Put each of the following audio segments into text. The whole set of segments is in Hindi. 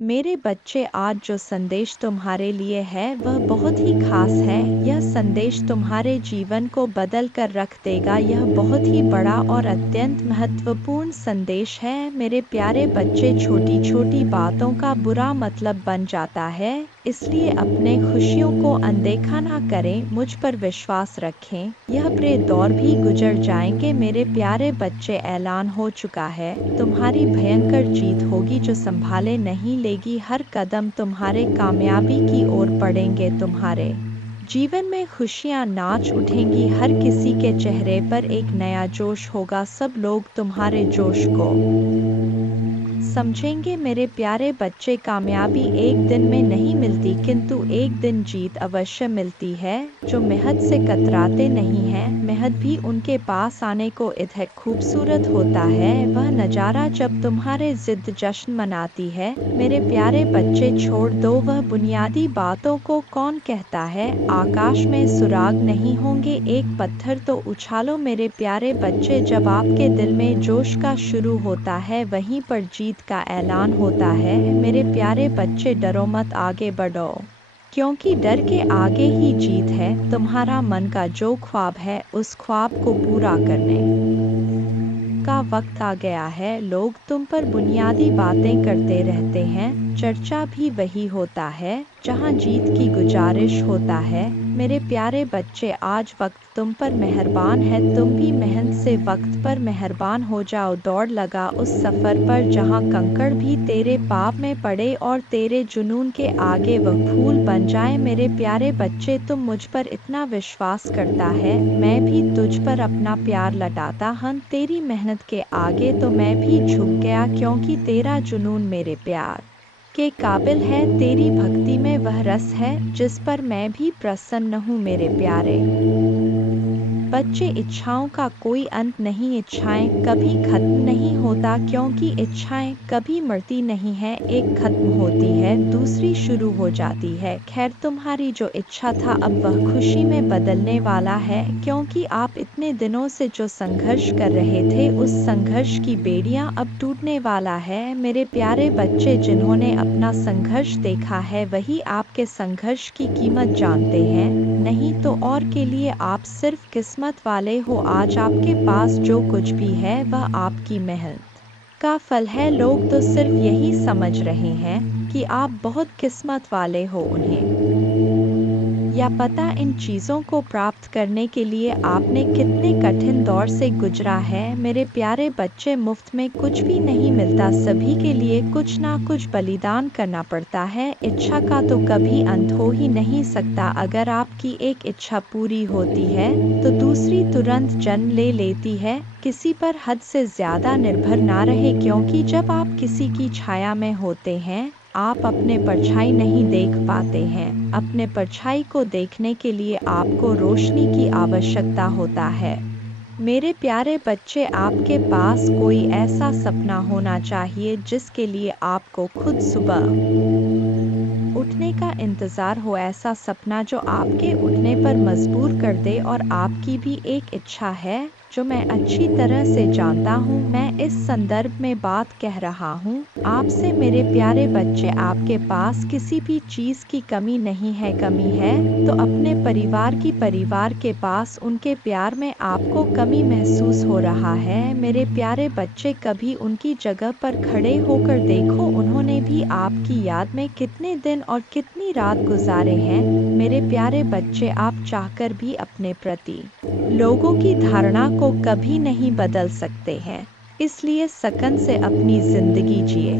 मेरे बच्चे, आज जो संदेश तुम्हारे लिए है वह बहुत ही खास है। यह संदेश तुम्हारे जीवन को बदल कर रख देगा। यह बहुत ही बड़ा और अत्यंत महत्वपूर्ण संदेश है। मेरे प्यारे बच्चे, छोटी छोटी बातों का बुरा मतलब बन जाता है, इसलिए अपने खुशियों को अनदेखा ना करें। मुझ पर विश्वास रखें, यह बुरे दौर भी गुजर जाएंगे। मेरे प्यारे बच्चे, ऐलान हो चुका है, तुम्हारी भयंकर जीत होगी जो संभाले नहीं लेगी। हर कदम तुम्हारे कामयाबी की ओर बढ़ेंगे। तुम्हारे जीवन में खुशियां नाच उठेंगी। हर किसी के चेहरे पर एक नया जोश होगा। सब लोग तुम्हारे जोश को समझेंगे। मेरे प्यारे बच्चे, कामयाबी एक दिन में नहीं मिलती, किंतु एक दिन जीत अवश्य मिलती है। जो मेहनत से कतराते नहीं हैं, मेहनत भी उनके पास आने को इतना खूबसूरत होता है। वह नज़ारा जब तुम्हारे जिद जश्न मनाती है। मेरे प्यारे बच्चे, छोड़ दो वह बुनियादी बातों को। कौन कहता है आकाश में सुराग नहीं होंगे, एक पत्थर तो उछालो। मेरे प्यारे बच्चे, जब आपके दिल में जोश का शुरू होता है, वहीं पर जीत का ऐलान होता है। मेरे प्यारे बच्चे, डरो मत, आगे बढ़ो, क्योंकि डर के आगे ही जीत है। तुम्हारा मन का जो ख्वाब है, उस ख्वाब को पूरा करने का वक्त आ गया है। लोग तुम पर बुनियादी बातें करते रहते हैं, चर्चा भी वही होता है जहां जीत की गुजारिश होता है। मेरे प्यारे बच्चे, आज वक्त तुम पर मेहरबान है। तुम भी मेहनत से वक्त पर मेहरबान हो जाओ। दौड़ लगा उस सफ़र पर जहां कंकड़ भी तेरे पाँव में पड़े और तेरे जुनून के आगे वह फूल बन जाए। मेरे प्यारे बच्चे, तुम मुझ पर इतना विश्वास करता है, मैं भी तुझ पर अपना प्यार लौटाता हूं। तेरी मेहनत के आगे तो मैं भी झुक गया, क्योंकि तेरा जुनून मेरे प्यार के काबिल है। तेरी भक्ति में वह रस है जिस पर मैं भी प्रसन्न हूँ। मेरे प्यारे बच्चे, इच्छाओं का कोई अंत नहीं। इच्छाएं कभी खत्म नहीं होता, क्योंकि इच्छाएं कभी मरती नहीं है। एक खत्म होती है, दूसरी शुरू हो जाती है। खैर, तुम्हारी जो इच्छा था अब वह खुशी में बदलने वाला है, क्योंकि आप इतने दिनों से जो संघर्ष कर रहे थे, उस संघर्ष की बेड़ियां अब टूटने वाला है। मेरे प्यारे बच्चे, जिन्होंने अपना संघर्ष देखा है वही आपके संघर्ष की कीमत जानते हैं, नहीं तो और के लिए आप सिर्फ किस्मत वाले हो। आज आपके पास जो कुछ भी है वह आपकी मेहनत का फल है। लोग तो सिर्फ यही समझ रहे हैं कि आप बहुत किस्मत वाले हो। उन्हें या पता इन चीज़ों को प्राप्त करने के लिए आपने कितने कठिन दौर से गुजरा है। मेरे प्यारे बच्चे, मुफ्त में कुछ भी नहीं मिलता, सभी के लिए कुछ ना कुछ बलिदान करना पड़ता है। इच्छा का तो कभी अंत हो ही नहीं सकता। अगर आपकी एक इच्छा पूरी होती है तो दूसरी तुरंत जन्म ले लेती है। किसी पर हद से ज़्यादा निर्भर ना रहे, क्योंकि जब आप किसी की छाया में होते हैं, आप अपने परछाई नहीं देख पाते हैं। अपने परछाई को देखने के लिए आपको रोशनी की आवश्यकता होता है। मेरे प्यारे बच्चे, आपके पास कोई ऐसा सपना होना चाहिए जिसके लिए आपको खुद सुबह उठने का इंतज़ार हो। ऐसा सपना जो आपके उठने पर मजबूर कर दे। और आपकी भी एक इच्छा है जो मैं अच्छी तरह से जानता हूँ। मैं इस संदर्भ में बात कह रहा हूँ आपसे। मेरे प्यारे बच्चे, आपके पास किसी भी चीज़ की कमी नहीं है। कमी है तो अपने परिवार की। परिवार के पास उनके प्यार में आपको कमी महसूस हो रहा है। मेरे प्यारे बच्चे, कभी उनकी जगह पर खड़े होकर देखो, उन्होंने भी आपकी याद में कितने दिन और कितनी रात गुजारे हैं। मेरे प्यारे बच्चे, आप चाहकर भी अपने प्रति लोगों की धारणा को कभी नहीं बदल सकते हैं, इसलिए सकन से अपनी जिंदगी जिए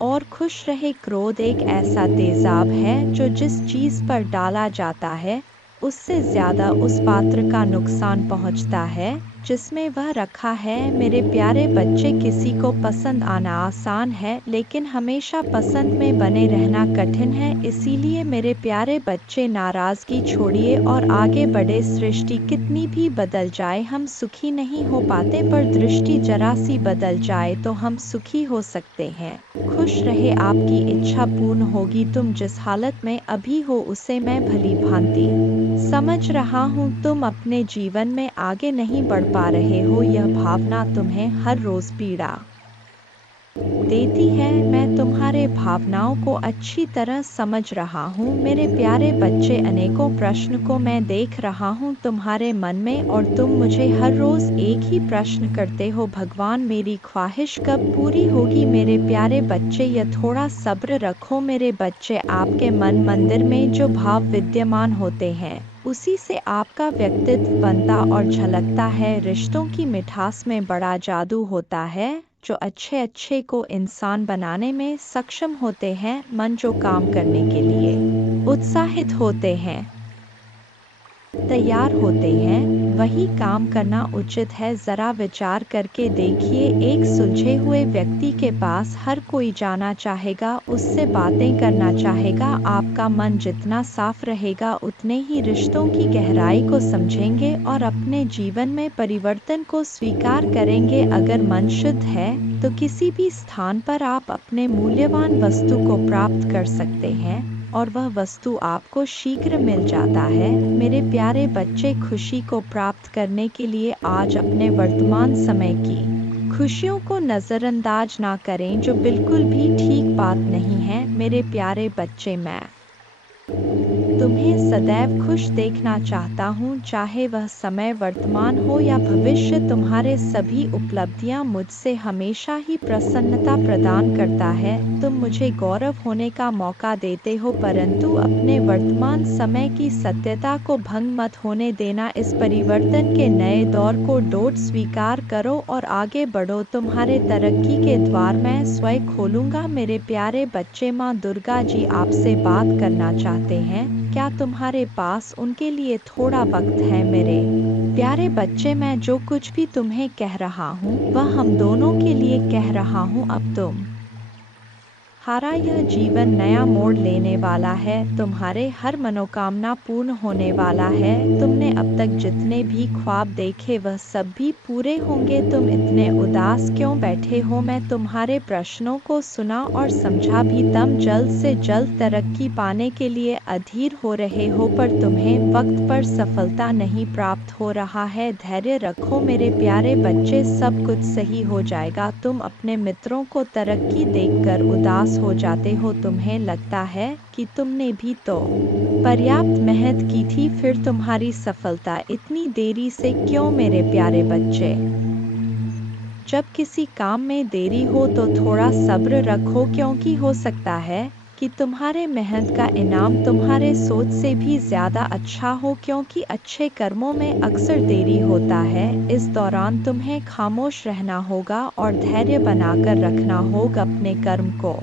और खुश रहे। क्रोध एक ऐसा तेजाब है जो जिस चीज़ पर डाला जाता है उससे ज़्यादा उस पात्र का नुकसान पहुंचता है जिसमें वह रखा है। मेरे प्यारे बच्चे, किसी को पसंद आना आसान है, लेकिन हमेशा पसंद में बने रहना कठिन है। इसीलिए मेरे प्यारे बच्चे, नाराज़गी छोड़िए और आगे बढ़े। सृष्टि कितनी भी बदल जाए, हम सुखी नहीं हो पाते, पर दृष्टि जरा सी बदल जाए तो हम सुखी हो सकते हैं। खुश रहे, आपकी इच्छा पूर्ण होगी। तुम जिस हालत में अभी हो उसे मैं भली भांति समझ रहा हूँ। तुम अपने जीवन में आगे नहीं बढ़ पा रहे हो, यह भावना तुम्हें हर रोज पीड़ा देती है। मैं तुम्हारे तुम्हारे भावनाओं को अच्छी तरह समझ रहा हूँ। मेरे प्यारे बच्चे, अनेकों प्रश्न को मैं देख रहा हूँ तुम्हारे मन में, और तुम मुझे हर रोज एक ही प्रश्न करते हो, भगवान मेरी ख्वाहिश कब पूरी होगी। मेरे प्यारे बच्चे, यह थोड़ा सब्र रखो मेरे बच्चे। आपके मन मंदिर में जो भाव विद्यमान होते हैं, उसी से आपका व्यक्तित्व बनता और झलकता है। रिश्तों की मिठास में बड़ा जादू होता है, जो अच्छे अच्छे को इंसान बनाने में सक्षम होते हैं। मन जो काम करने के लिए उत्साहित होते हैं, तैयार होते हैं, वही काम करना उचित है। जरा विचार करके देखिए, एक सुलझे हुए व्यक्ति के पास हर कोई जाना चाहेगा, उससे बातें करना चाहेगा। आपका मन जितना साफ रहेगा, उतने ही रिश्तों की गहराई को समझेंगे और अपने जीवन में परिवर्तन को स्वीकार करेंगे। अगर मन शुद्ध है तो किसी भी स्थान पर आप अपने मूल्यवान वस्तु को प्राप्त कर सकते हैं, और वह वस्तु आपको शीघ्र मिल जाता है। मेरे प्यारे बच्चे, खुशी को प्राप्त करने के लिए आज अपने वर्तमान समय की खुशियों को नज़रअंदाज ना करें, जो बिल्कुल भी ठीक बात नहीं है। मेरे प्यारे बच्चे, मैं तुम्हें सदैव खुश देखना चाहता हूँ, चाहे वह समय वर्तमान हो या भविष्य। तुम्हारे सभी उपलब्धियाँ मुझसे हमेशा ही प्रसन्नता प्रदान करता है। तुम मुझे गौरव होने का मौका देते हो, परंतु अपने वर्तमान समय की सत्यता को भंग मत होने देना। इस परिवर्तन के नए दौर को डोट स्वीकार करो और आगे बढ़ो। तुम्हारे तरक्की के द्वार मैं स्वयं खोलूंगा। मेरे प्यारे बच्चे, माँ दुर्गा जी आपसे बात करना चाहते हैं। क्या तुम्हारे पास उनके लिए थोड़ा वक्त है? मेरे प्यारे बच्चे, मैं जो कुछ भी तुम्हें कह रहा हूँ, वह हम दोनों के लिए कह रहा हूँ। अब तुम हारा यह जीवन नया मोड़ लेने वाला है। तुम्हारे हर मनोकामना पूर्ण होने वाला है। तुमने अब तक जितने भी ख्वाब देखे, वह सब भी पूरे होंगे। तुम इतने उदास क्यों बैठे हो? मैं तुम्हारे प्रश्नों को सुना और समझा भी। तुम जल्द से जल्द तरक्की पाने के लिए अधीर हो रहे हो, पर तुम्हें वक्त पर सफलता नहीं प्राप्त हो रहा है। धैर्य रखो मेरे प्यारे बच्चे, सब कुछ सही हो जाएगा। तुम अपने मित्रों को तरक्की देखकर उदास हो जाते हो। तुम्हें लगता है कि तुमने भी तो पर्याप्त मेहनत की थी, फिर तुम्हारी सफलता इतनी देरी से क्यों? मेरे प्यारे बच्चे, जब किसी काम में देरी हो तो थोड़ा सब्र रखो, क्योंकि हो सकता है कि तुम्हारे मेहनत का इनाम तुम्हारे सोच से भी ज्यादा अच्छा हो, क्योंकि अच्छे कर्मों में अक्सर देरी होता है। इस दौरान तुम्हें खामोश रहना होगा और धैर्य बनाकर रखना होगा। अपने कर्म को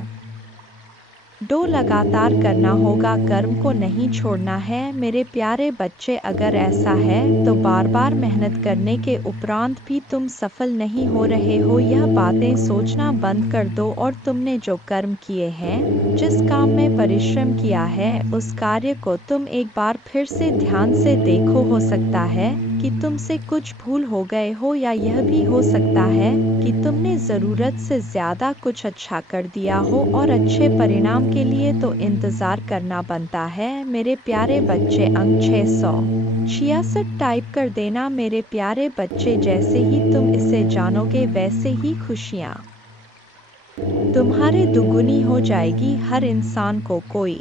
लगातार करना होगा, कर्म को नहीं छोड़ना है। मेरे प्यारे बच्चे, अगर ऐसा है तो बार बार मेहनत करने के उपरांत भी तुम सफल नहीं हो रहे हो, यह बातें सोचना बंद कर दो और तुमने जो कर्म किए हैं, जिस काम में परिश्रम किया है, उस कार्य को तुम एक बार फिर से ध्यान से देखो। हो सकता है कि तुमसे कुछ भूल हो गए हो, या यह भी हो सकता है कि तुमने ज़रूरत से ज़्यादा कुछ अच्छा कर दिया हो, और अच्छे परिणाम के लिए तो इंतज़ार करना बनता है। मेरे प्यारे बच्चे, अंक 666 टाइप कर देना मेरे प्यारे बच्चे। जैसे ही तुम इसे जानोगे, वैसे ही खुशियाँ तुम्हारे दुगुनी हो जाएगी। हर इंसान को कोई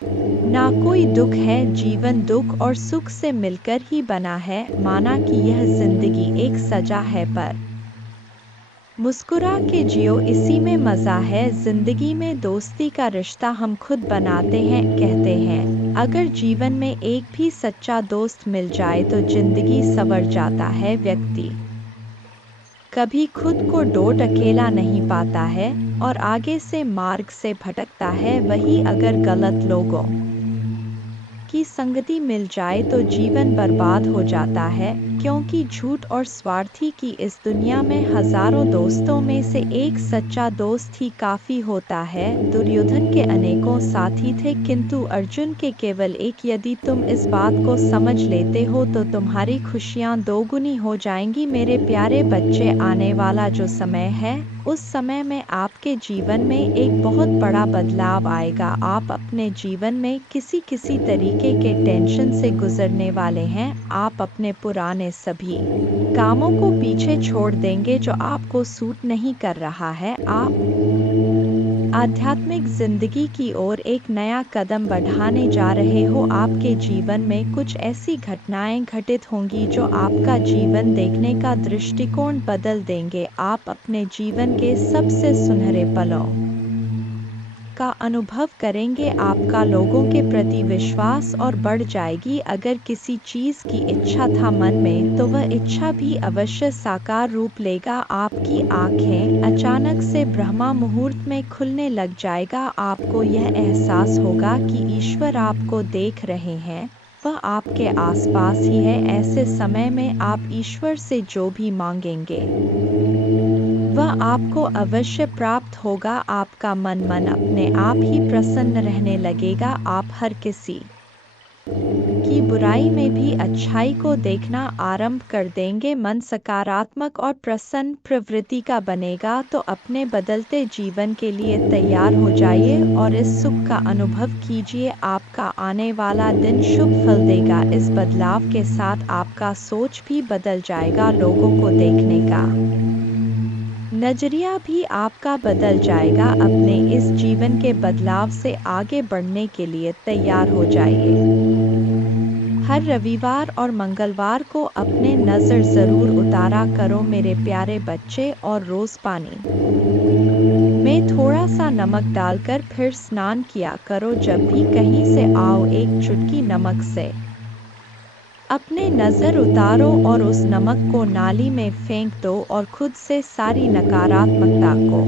ना कोई दुख है। जीवन दुख और सुख से मिलकर ही बना है। माना कि यह जिंदगी एक सजा है, पर मुस्कुरा के जियो, इसी में मजा है। जिंदगी में दोस्ती का रिश्ता हम खुद बनाते हैं। कहते हैं, अगर जीवन में एक भी सच्चा दोस्त मिल जाए तो जिंदगी संवर जाता है। व्यक्ति कभी खुद को डोट अकेला नहीं पाता है और आगे से मार्ग से भटकता है। वही अगर गलत लोगों की संगति मिल जाए तो जीवन बर्बाद हो जाता है, क्योंकि झूठ और स्वार्थी की इस दुनिया में हजारों दोस्तों में से एक सच्चा दोस्त ही काफी होता है। दुर्योधन के अनेकों साथी थे, किंतु अर्जुन के केवल एक। यदि तुम इस बात को समझ लेते हो तो तुम्हारी खुशियाँ दोगुनी हो जाएंगी। मेरे प्यारे बच्चे, आने वाला जो समय है, उस समय में आपके जीवन में एक बहुत बड़ा बदलाव आएगा। आप अपने जीवन में किसी तरीके के टेंशन से गुजरने वाले हैं। आप अपने पुराने सभी कामों को पीछे छोड़ देंगे जो आपको सूट नहीं कर रहा है। आप आध्यात्मिक जिंदगी की ओर एक नया कदम बढ़ाने जा रहे हो। आपके जीवन में कुछ ऐसी घटनाएं घटित होंगी जो आपका जीवन देखने का दृष्टिकोण बदल देंगे। आप अपने जीवन के सबसे सुनहरे पलों का अनुभव करेंगे। आपका लोगों के प्रति विश्वास और बढ़ जाएगी। अगर किसी चीज की इच्छा था मन में तो वह इच्छा भी अवश्य साकार रूप लेगा। आपकी आंखें अचानक से ब्रह्मा मुहूर्त में खुलने लग जाएगा। आपको यह एहसास होगा कि ईश्वर आपको देख रहे हैं, वह आपके आसपास ही है। ऐसे समय में आप ईश्वर से जो भी मांगेंगे वह आपको अवश्य प्राप्त होगा। आपका मन अपने आप ही प्रसन्न रहने लगेगा। आप हर किसी की बुराई में भी अच्छाई को देखना आरंभ कर देंगे। मन सकारात्मक और प्रसन्न प्रवृत्ति का बनेगा। तो अपने बदलते जीवन के लिए तैयार हो जाइए और इस सुख का अनुभव कीजिए। आपका आने वाला दिन शुभ फल देगा। इस बदलाव के साथ आपका सोच भी बदल जाएगा। लोगों को देखने का नजरिया भी आपका बदल जाएगा। अपने इस जीवन के बदलाव से आगे बढ़ने के लिए तैयार हो जाइए। हर रविवार और मंगलवार को अपने नज़र ज़रूर उतारा करो मेरे प्यारे बच्चे, और रोज़ पानी में थोड़ा सा नमक डालकर फिर स्नान किया करो। जब भी कहीं से आओ एक चुटकी नमक से अपने नज़र उतारो और उस नमक को नाली में फेंक दो और खुद से सारी नकारात्मकता को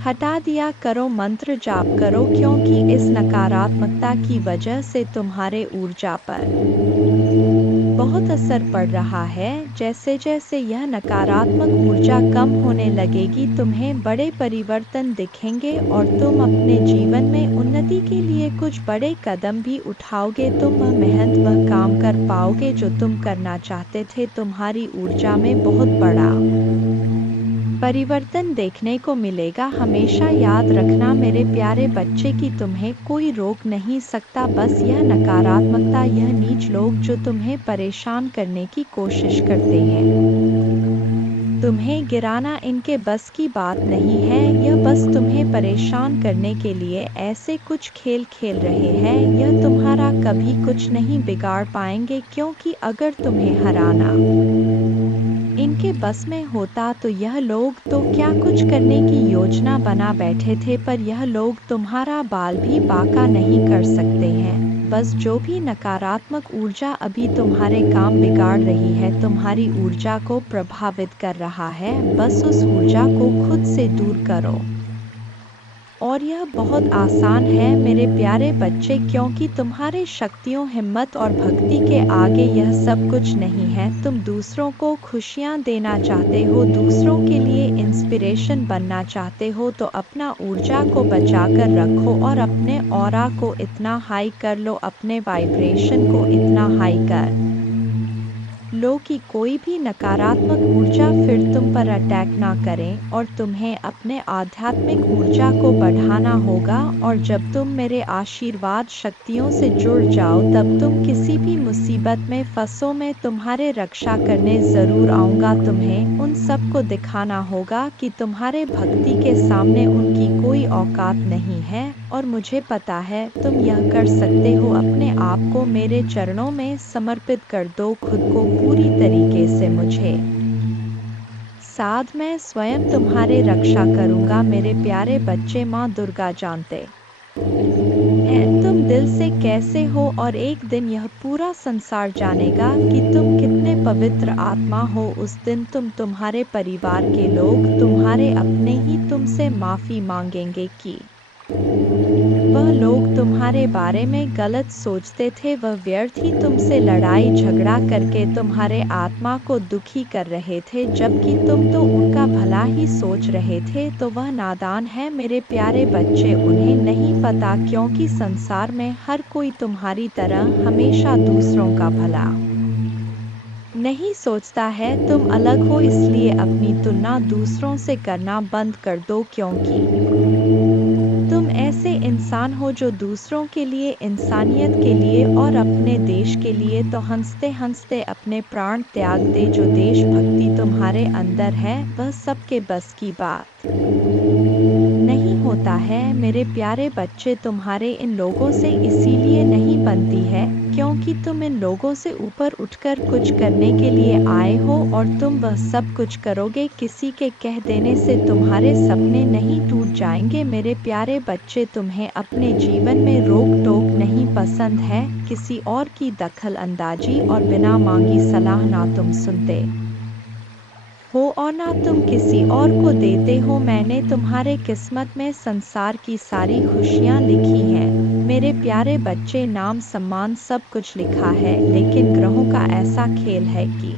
हटा दिया करो। मंत्र जाप करो, क्योंकि इस नकारात्मकता की वजह से तुम्हारे ऊर्जा पर बहुत असर पड़ रहा है। जैसे जैसे यह नकारात्मक ऊर्जा कम होने लगेगी तुम्हें बड़े परिवर्तन दिखेंगे और तुम अपने जीवन में उन्नति के लिए कुछ बड़े कदम भी उठाओगे। तुम वह मेहनत, वह काम कर पाओगे जो तुम करना चाहते थे। तुम्हारी ऊर्जा में बहुत बड़ा परिवर्तन देखने को मिलेगा। हमेशा याद रखना मेरे प्यारे बच्चे कि तुम्हें कोई रोक नहीं सकता। बस यह नकारात्मकता, यह नीच लोग जो तुम्हें परेशान करने की कोशिश करते हैं, तुम्हें गिराना इनके बस की बात नहीं है। यह बस तुम्हें परेशान करने के लिए ऐसे कुछ खेल खेल रहे हैं। यह तुम्हारा कभी कुछ नहीं बिगाड़ पाएंगे, क्योंकि अगर तुम्हें हराना इनके बस में होता तो यह लोग तो क्या कुछ करने की योजना बना बैठे थे। पर यह लोग तुम्हारा बाल भी बांका नहीं कर सकते हैं। बस जो भी नकारात्मक ऊर्जा अभी तुम्हारे काम बिगाड़ रही है, तुम्हारी ऊर्जा को प्रभावित कर रहा है, बस उस ऊर्जा को खुद से दूर करो। और यह बहुत आसान है मेरे प्यारे बच्चे, क्योंकि तुम्हारे शक्तियों, हिम्मत और भक्ति के आगे यह सब कुछ नहीं है। तुम दूसरों को खुशियाँ देना चाहते हो, दूसरों के लिए इंस्पिरेशन बनना चाहते हो, तो अपना ऊर्जा को बचा कर रखो और अपने ऑरा को इतना हाई कर लो, अपने वाइब्रेशन को इतना हाई कर लो कि कोई भी नकारात्मक ऊर्जा फिर तुम पर अटैक ना करें। और तुम्हें अपने आध्यात्मिक ऊर्जा को बढ़ाना होगा। और जब तुम मेरे आशीर्वाद शक्तियों से जुड़ जाओ तब तुम किसी भी मुसीबत में फंसो, मैं तुम्हारे रक्षा करने ज़रूर आऊँगा। तुम्हें उन सबको दिखाना होगा कि तुम्हारे भक्ति के सामने उनकी कोई औकात नहीं है। और मुझे पता है तुम यह कर सकते हो। अपने आप को मेरे चरणों में समर्पित कर दो, खुद को पूरी तरीके से मुझे साथ मैं स्वयं तुम्हारे रक्षा करूंगा। मेरे प्यारे बच्चे, माँ दुर्गा जानते हैं तुम दिल से कैसे हो, और एक दिन यह पूरा संसार जानेगा कि तुम कितने पवित्र आत्मा हो। उस दिन तुम्हारे परिवार के लोग, तुम्हारे अपने ही तुमसे माफ़ी मांगेंगे कि वह लोग तुम्हारे बारे में गलत सोचते थे। वह व्यर्थ ही तुमसे लड़ाई झगड़ा करके तुम्हारे आत्मा को दुखी कर रहे थे, जबकि तुम तो उनका भला ही सोच रहे थे। तो वह नादान है मेरे प्यारे बच्चे, उन्हें नहीं पता, क्योंकि संसार में हर कोई तुम्हारी तरह हमेशा दूसरों का भला नहीं सोचता है। तुम अलग हो, इसलिए अपनी तुलना दूसरों से करना बंद कर दो, क्योंकि तुम ऐसे इंसान हो जो दूसरों के लिए, इंसानियत के लिए और अपने देश के लिए तो हंसते हंसते अपने प्राण त्याग दे। जो देशभक्ति तुम्हारे अंदर है वह सबके बस की बात नहीं है। मेरे प्यारे बच्चे, तुम्हारे इन लोगों से इसीलिए नहीं बनती है क्योंकि तुम इन लोगों से ऊपर उठकर कुछ करने के लिए आए हो और तुम वह सब कुछ करोगे। किसी के कह देने से तुम्हारे सपने नहीं टूट जाएंगे। मेरे प्यारे बच्चे, तुम्हें अपने जीवन में रोक टोक नहीं पसंद है, किसी और की दखल अंदाजी और बिना मांगी सलाह ना तुम सुनते हो और ना तुम किसी और को देते हो। मैंने तुम्हारे किस्मत में संसार की सारी खुशियाँ लिखी हैं मेरे प्यारे बच्चे, नाम सम्मान सब कुछ लिखा है, लेकिन ग्रहों का ऐसा खेल है कि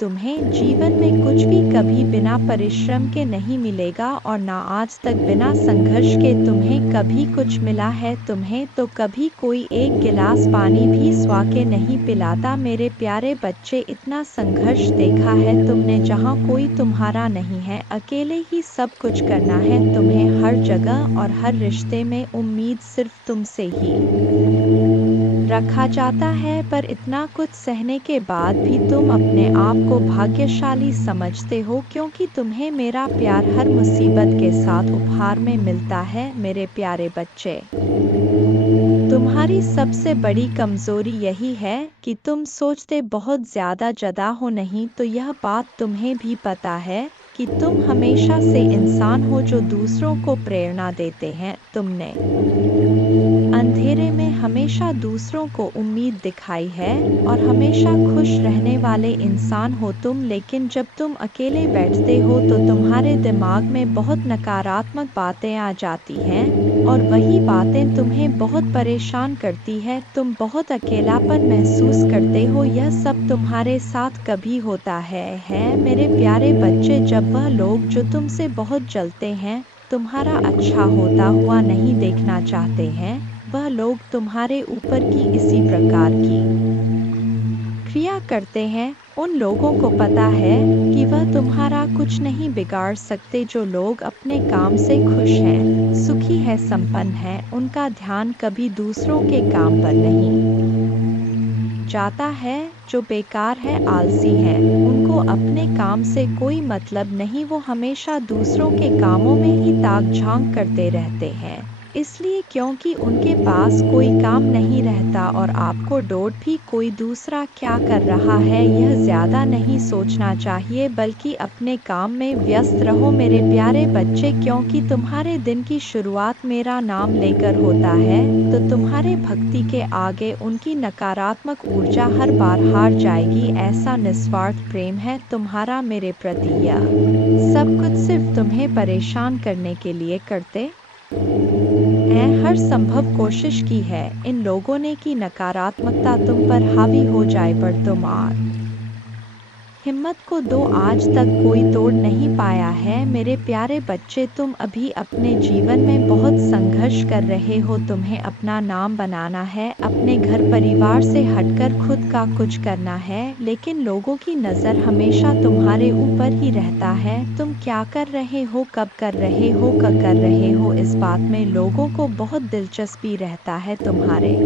तुम्हें जीवन में कुछ भी कभी बिना परिश्रम के नहीं मिलेगा और ना आज तक बिना संघर्ष के तुम्हें कभी कुछ मिला है। तुम्हें तो कभी कोई एक गिलास पानी भी स्वा के नहीं पिलाता। मेरे प्यारे बच्चे, इतना संघर्ष देखा है तुमने जहाँ कोई तुम्हारा नहीं है, अकेले ही सब कुछ करना है तुम्हें हर जगह, और हर रिश्ते में उम्मीद सिर्फ तुमसे ही रखा जाता है। पर इतना कुछ सहने के बाद भी तुम अपने आप को भाग्यशाली समझते हो क्योंकि तुम्हें मेरा प्यार हर मुसीबत के साथ उपहार में मिलता है। मेरे प्यारे बच्चे, तुम्हारी सबसे बड़ी कमजोरी यही है कि तुम सोचते बहुत ज्यादा जदा हो। नहीं तो यह बात तुम्हें भी पता है कि तुम हमेशा से इंसान हो जो दूसरों को प्रेरणा देते हैं। तुमने अंधेरे में हमेशा दूसरों को उम्मीद दिखाई है और हमेशा खुश रहने वाले इंसान हो तुम। लेकिन जब तुम अकेले बैठते हो तो तुम्हारे दिमाग में बहुत नकारात्मक बातें आ जाती हैं और वही बातें तुम्हें बहुत परेशान करती है। तुम बहुत अकेलापन महसूस करते हो। यह सब तुम्हारे साथ कभी होता है मेरे प्यारे बच्चे, जब वह लोग जो तुमसे बहुत जलते हैं, तुम्हारा अच्छा होता हुआ नहीं देखना चाहते हैं, वह लोग तुम्हारे ऊपर की इसी प्रकार की क्रिया करते हैं। उन लोगों को पता है कि वह तुम्हारा कुछ नहीं बिगाड़ सकते। जो लोग अपने काम से खुश हैं, सुखी है, संपन्न है, उनका ध्यान कभी दूसरों के काम पर नहीं जाता है। जो बेकार है, आलसी है, उनको अपने काम से कोई मतलब नहीं, वो हमेशा दूसरों के कामों में ही ताक झांक करते रहते हैं, इसलिए क्योंकि उनके पास कोई काम नहीं रहता। और आपको डोट भी कोई दूसरा क्या कर रहा है यह ज्यादा नहीं सोचना चाहिए, बल्कि अपने काम में व्यस्त रहो मेरे प्यारे बच्चे, क्योंकि तुम्हारे दिन की शुरुआत मेरा नाम लेकर होता है तो तुम्हारे भक्ति के आगे उनकी नकारात्मक ऊर्जा हर बार हार जाएगी। ऐसा निस्वार्थ प्रेम है तुम्हारा मेरे प्रति, यह सब कुछ सिर्फ तुम्हें परेशान करने के लिए करते हैं। हर संभव कोशिश की है इन लोगों ने कि नकारात्मकता तुम पर हावी हो जाए, पर तुम हिम्मत को दो, आज तक कोई तोड़ नहीं पाया है मेरे प्यारे बच्चे। तुम अभी अपने जीवन में बहुत संघर्ष कर रहे हो। तुम्हें अपना नाम बनाना है, अपने घर परिवार से हटकर खुद का कुछ करना है, लेकिन लोगों की नज़र हमेशा तुम्हारे ऊपर ही रहता है। तुम क्या कर रहे हो, कब कर रहे हो, कब कर रहे हो, इस बात में लोगों को बहुत दिलचस्पी रहता है। तुम्हारे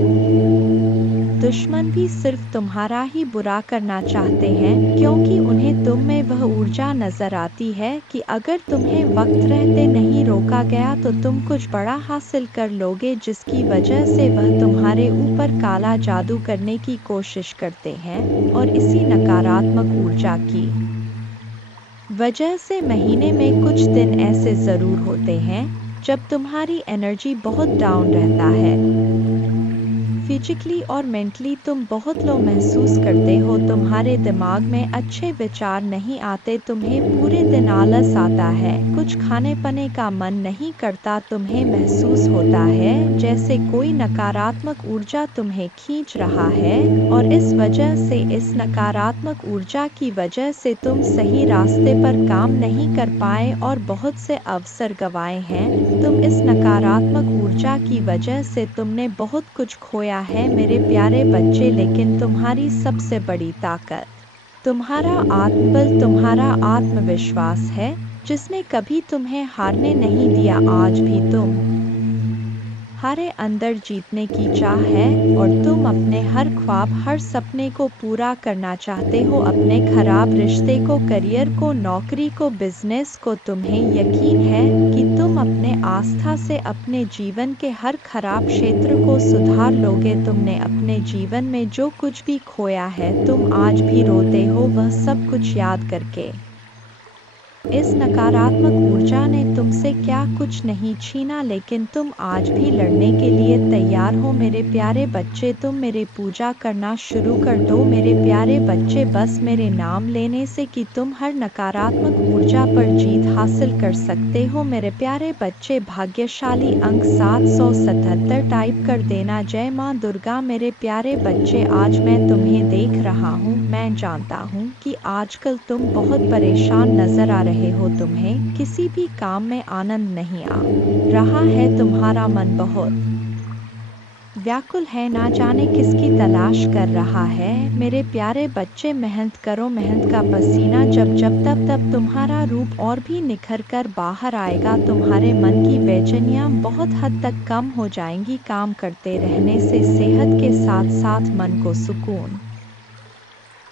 दुश्मन भी सिर्फ तुम्हारा ही बुरा करना चाहते हैं, क्योंकि उन्हें तुम में वह ऊर्जा नजर आती है कि अगर तुम्हें वक्त रहते नहीं रोका गया तो तुम कुछ बड़ा हासिल कर लोगे, जिसकी वजह से वह तुम्हारे ऊपर काला जादू करने की कोशिश करते हैं। और इसी नकारात्मक ऊर्जा की वजह से महीने में कुछ दिन ऐसे ज़रूर होते हैं जब तुम्हारी एनर्जी बहुत डाउन रहता है। फिजिकली और मेंटली तुम बहुत लो महसूस करते हो। तुम्हारे दिमाग में अच्छे विचार नहीं आते, तुम्हें पूरे दिन आलस आता है, कुछ खाने पीने का मन नहीं करता। तुम्हें महसूस होता है जैसे कोई नकारात्मक ऊर्जा तुम्हें खींच रहा है और इस वजह से, इस नकारात्मक ऊर्जा की वजह से तुम सही रास्ते पर काम नहीं कर पाए और बहुत से अवसर गंवाए हैं। तुम इस नकारात्मक ऊर्जा की वजह से तुमने बहुत कुछ खोया है मेरे प्यारे बच्चे, लेकिन तुम्हारी सबसे बड़ी ताकत तुम्हारा आत्मबल, तुम्हारा आत्मविश्वास है, जिसने कभी तुम्हें हारने नहीं दिया। आज भी तुम्हारे अंदर जीतने की चाह है और तुम अपने हर ख्वाब, हर सपने को पूरा करना चाहते हो, अपने खराब रिश्ते को, करियर को, नौकरी को, बिजनेस को। तुम्हें यकीन है कि तुम अपने आस्था से अपने जीवन के हर खराब क्षेत्र को सुधार लोगे। तुमने अपने जीवन में जो कुछ भी खोया है, तुम आज भी रोते हो वह सब कुछ याद करके। इस नकारात्मक ऊर्जा ने तुमसे क्या कुछ नहीं छीना, लेकिन तुम आज भी लड़ने के लिए तैयार हो। मेरे प्यारे बच्चे, तुम मेरे पूजा करना शुरू कर दो। मेरे प्यारे बच्चे, बस मेरे नाम लेने से कि तुम हर नकारात्मक ऊर्जा पर जीत हासिल कर सकते हो। मेरे प्यारे बच्चे, भाग्यशाली अंक 777 टाइप कर देना। जय माँ दुर्गा। मेरे प्यारे बच्चे, आज मैं तुम्हें देख रहा हूँ। मैं जानता हूँ कि आजकल तुम बहुत परेशान नजर आ रहे हो। तुम्हें किसी भी काम में आनंद नहीं आ रहा है। तुम्हारा मन बहुत व्याकुल है, ना जाने किसकी तलाश कर रहा है। मेरे प्यारे बच्चे, मेहनत करो। मेहनत का पसीना जब तब तुम्हारा रूप और भी निखर कर बाहर आएगा। तुम्हारे मन की बेचैनियाँ बहुत हद तक कम हो जाएंगी। काम करते रहने से सेहत के साथ साथ मन को सुकून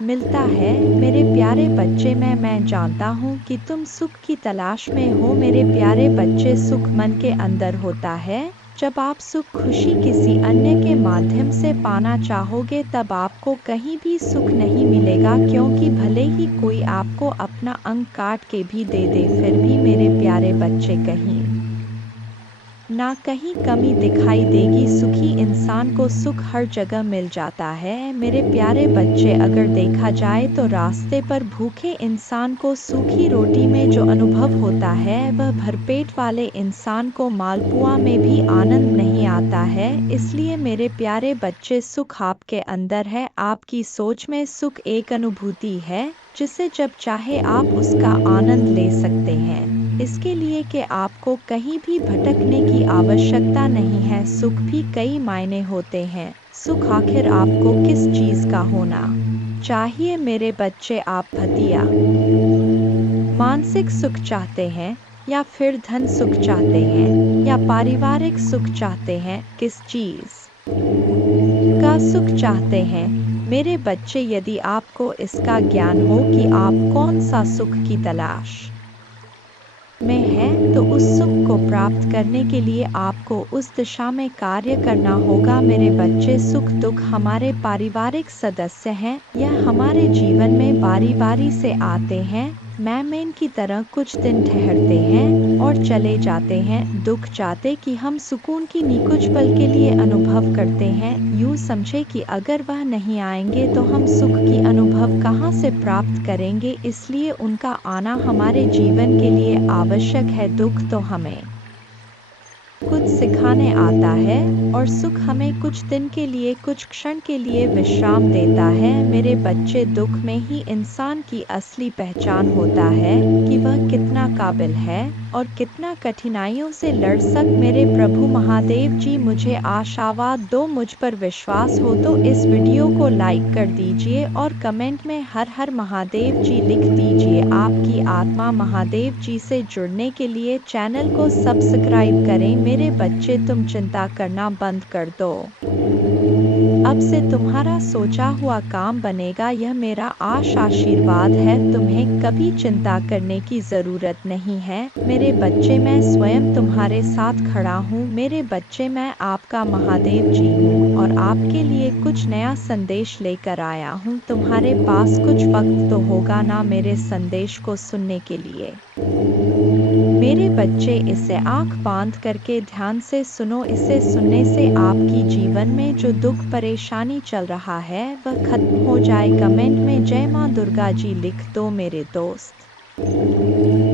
मिलता है। मेरे प्यारे बच्चे, मैं जानता हूँ कि तुम सुख की तलाश में हो। मेरे प्यारे बच्चे, सुख मन के अंदर होता है। जब आप सुख खुशी किसी अन्य के माध्यम से पाना चाहोगे, तब आपको कहीं भी सुख नहीं मिलेगा, क्योंकि भले ही कोई आपको अपना अंग काट के भी दे दे, फिर भी मेरे प्यारे बच्चे कहीं ना कहीं कमी दिखाई देगी। सुखी इंसान को सुख हर जगह मिल जाता है। मेरे प्यारे बच्चे, अगर देखा जाए तो रास्ते पर भूखे इंसान को सूखी रोटी में जो अनुभव होता है, वह भरपेट वाले इंसान को मालपुआ में भी आनंद नहीं आता है। इसलिए मेरे प्यारे बच्चे, सुख आपके अंदर है। आपकी सोच में सुख एक अनुभूति है, जिसे जब चाहे आप उसका आनंद ले सकते हैं। इसके लिए कि आपको कहीं भी भटकने की आवश्यकता नहीं है। सुख भी कई मायने होते हैं। सुख आखिर आपको किस चीज का होना चाहिए? मेरे बच्चे, आप भतिया मानसिक सुख चाहते हैं, या फिर धन सुख चाहते हैं, या पारिवारिक सुख चाहते हैं? किस चीज का सुख चाहते हैं? मेरे बच्चे, यदि आपको इसका ज्ञान हो कि आप कौन सा सुख की तलाश में है, तो उस सुख को प्राप्त करने के लिए आपको उस दिशा में कार्य करना होगा। मेरे बच्चे, सुख दुख हमारे पारिवारिक सदस्य हैं। यह हमारे जीवन में बारी बारी से आते हैं। मेहमान की तरह कुछ दिन ठहरते हैं और चले जाते हैं। दुख चाहते कि हम सुकून की कुछ पल के लिए अनुभव करते हैं। यूँ समझे कि अगर वह नहीं आएंगे तो हम सुख की अनुभव कहाँ से प्राप्त करेंगे। इसलिए उनका आना हमारे जीवन के लिए आवश्यक है। दुख तो हमें कुछ सिखाने आता है, और सुख हमें कुछ दिन के लिए, कुछ क्षण के लिए विश्राम देता है। मेरे बच्चे, दुख में ही इंसान की असली पहचान होता है कि वह कितना काबिल है और कितना कठिनाइयों से लड़ मेरे प्रभु महादेव जी, मुझे आशावाद दो। मुझ पर विश्वास हो तो इस वीडियो को लाइक कर दीजिए और कमेंट में हर हर महादेव जी लिख दीजिए। आपकी आत्मा महादेव जी से जुड़ने के लिए चैनल को सब्सक्राइब करें। मेरे बच्चे, तुम चिंता करना बंद कर दो। अब से तुम्हारा सोचा हुआ काम बनेगा। यह मेरा आशीर्वाद है। तुम्हें कभी चिंता करने की जरूरत नहीं है। मेरे बच्चे, मैं स्वयं तुम्हारे साथ खड़ा हूँ। मेरे बच्चे, मैं आपका महादेव जी हूँ और आपके लिए कुछ नया संदेश लेकर आया हूँ। तुम्हारे पास कुछ वक्त तो होगा ना मेरे संदेश को सुनने के लिए? मेरे बच्चे, इसे आंख बांध करके ध्यान से सुनो। इसे सुनने से आपकी जीवन में जो दुख परेशानी चल रहा है, वह खत्म हो जाए। कमेंट में जय माँ दुर्गा जी लिख दो। मेरे दोस्त,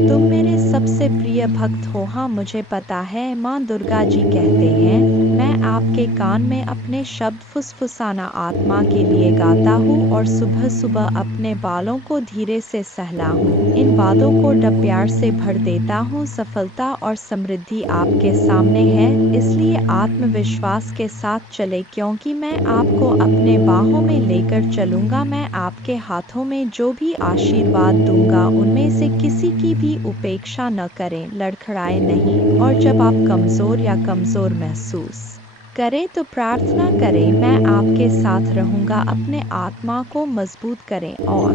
तुम मेरे सबसे प्रिय भक्त हो। हाँ, मुझे पता है। माँ दुर्गा जी कहते हैं, मैं आपके कान में अपने शब्द फुसफुसाना आत्मा के लिए गाता हूँ और सुबह सुबह अपने बालों को धीरे से सहला हूँ। इन बातों को डब प्यार से भर देता हूँ। सफलता और समृद्धि आपके सामने है, इसलिए आत्मविश्वास के साथ चले, क्योंकि मैं आपको अपने बाहों में लेकर चलूँगा। मैं आपके हाथों में जो भी आशीर्वाद दूंगा, उनमें से किसी की भी उपेक्षा न करें, लड़खड़ाए नहीं। और जब आप कमज़ोर या कमज़ोर महसूस करें तो प्रार्थना करें, मैं आपके साथ रहूँगा। अपने आत्मा को मजबूत करें और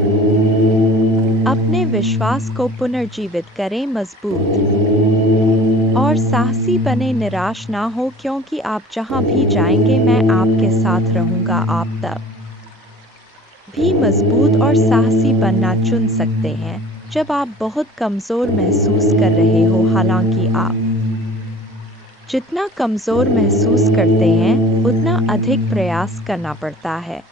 अपने विश्वास को पुनर्जीवित करें। मजबूत और साहसी बने, निराश ना हो, क्योंकि आप जहाँ भी जाएंगे मैं आपके साथ रहूंगा। आप तब भी मजबूत और साहसी बनना चुन सकते हैं जब आप बहुत कमजोर महसूस कर रहे हो। हालांकि आप जितना कमजोर महसूस करते हैं उतना अधिक प्रयास करना पड़ता है।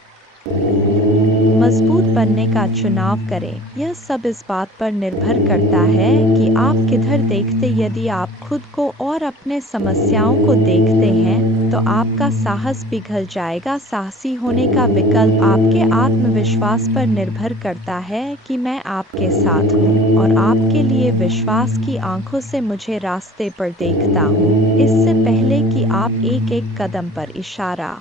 मजबूत बनने का चुनाव करें। यह सब इस बात पर निर्भर करता है कि आप किधर देखते। यदि आप खुद को और अपने समस्याओं को देखते हैं तो आपका साहस पिघल जाएगा। साहसी होने का विकल्प आपके आत्मविश्वास पर निर्भर करता है कि मैं आपके साथ हूँ और आपके लिए विश्वास की आंखों से मुझे रास्ते पर देखता हूँ। इससे पहले कि आप एक एक कदम पर इशारा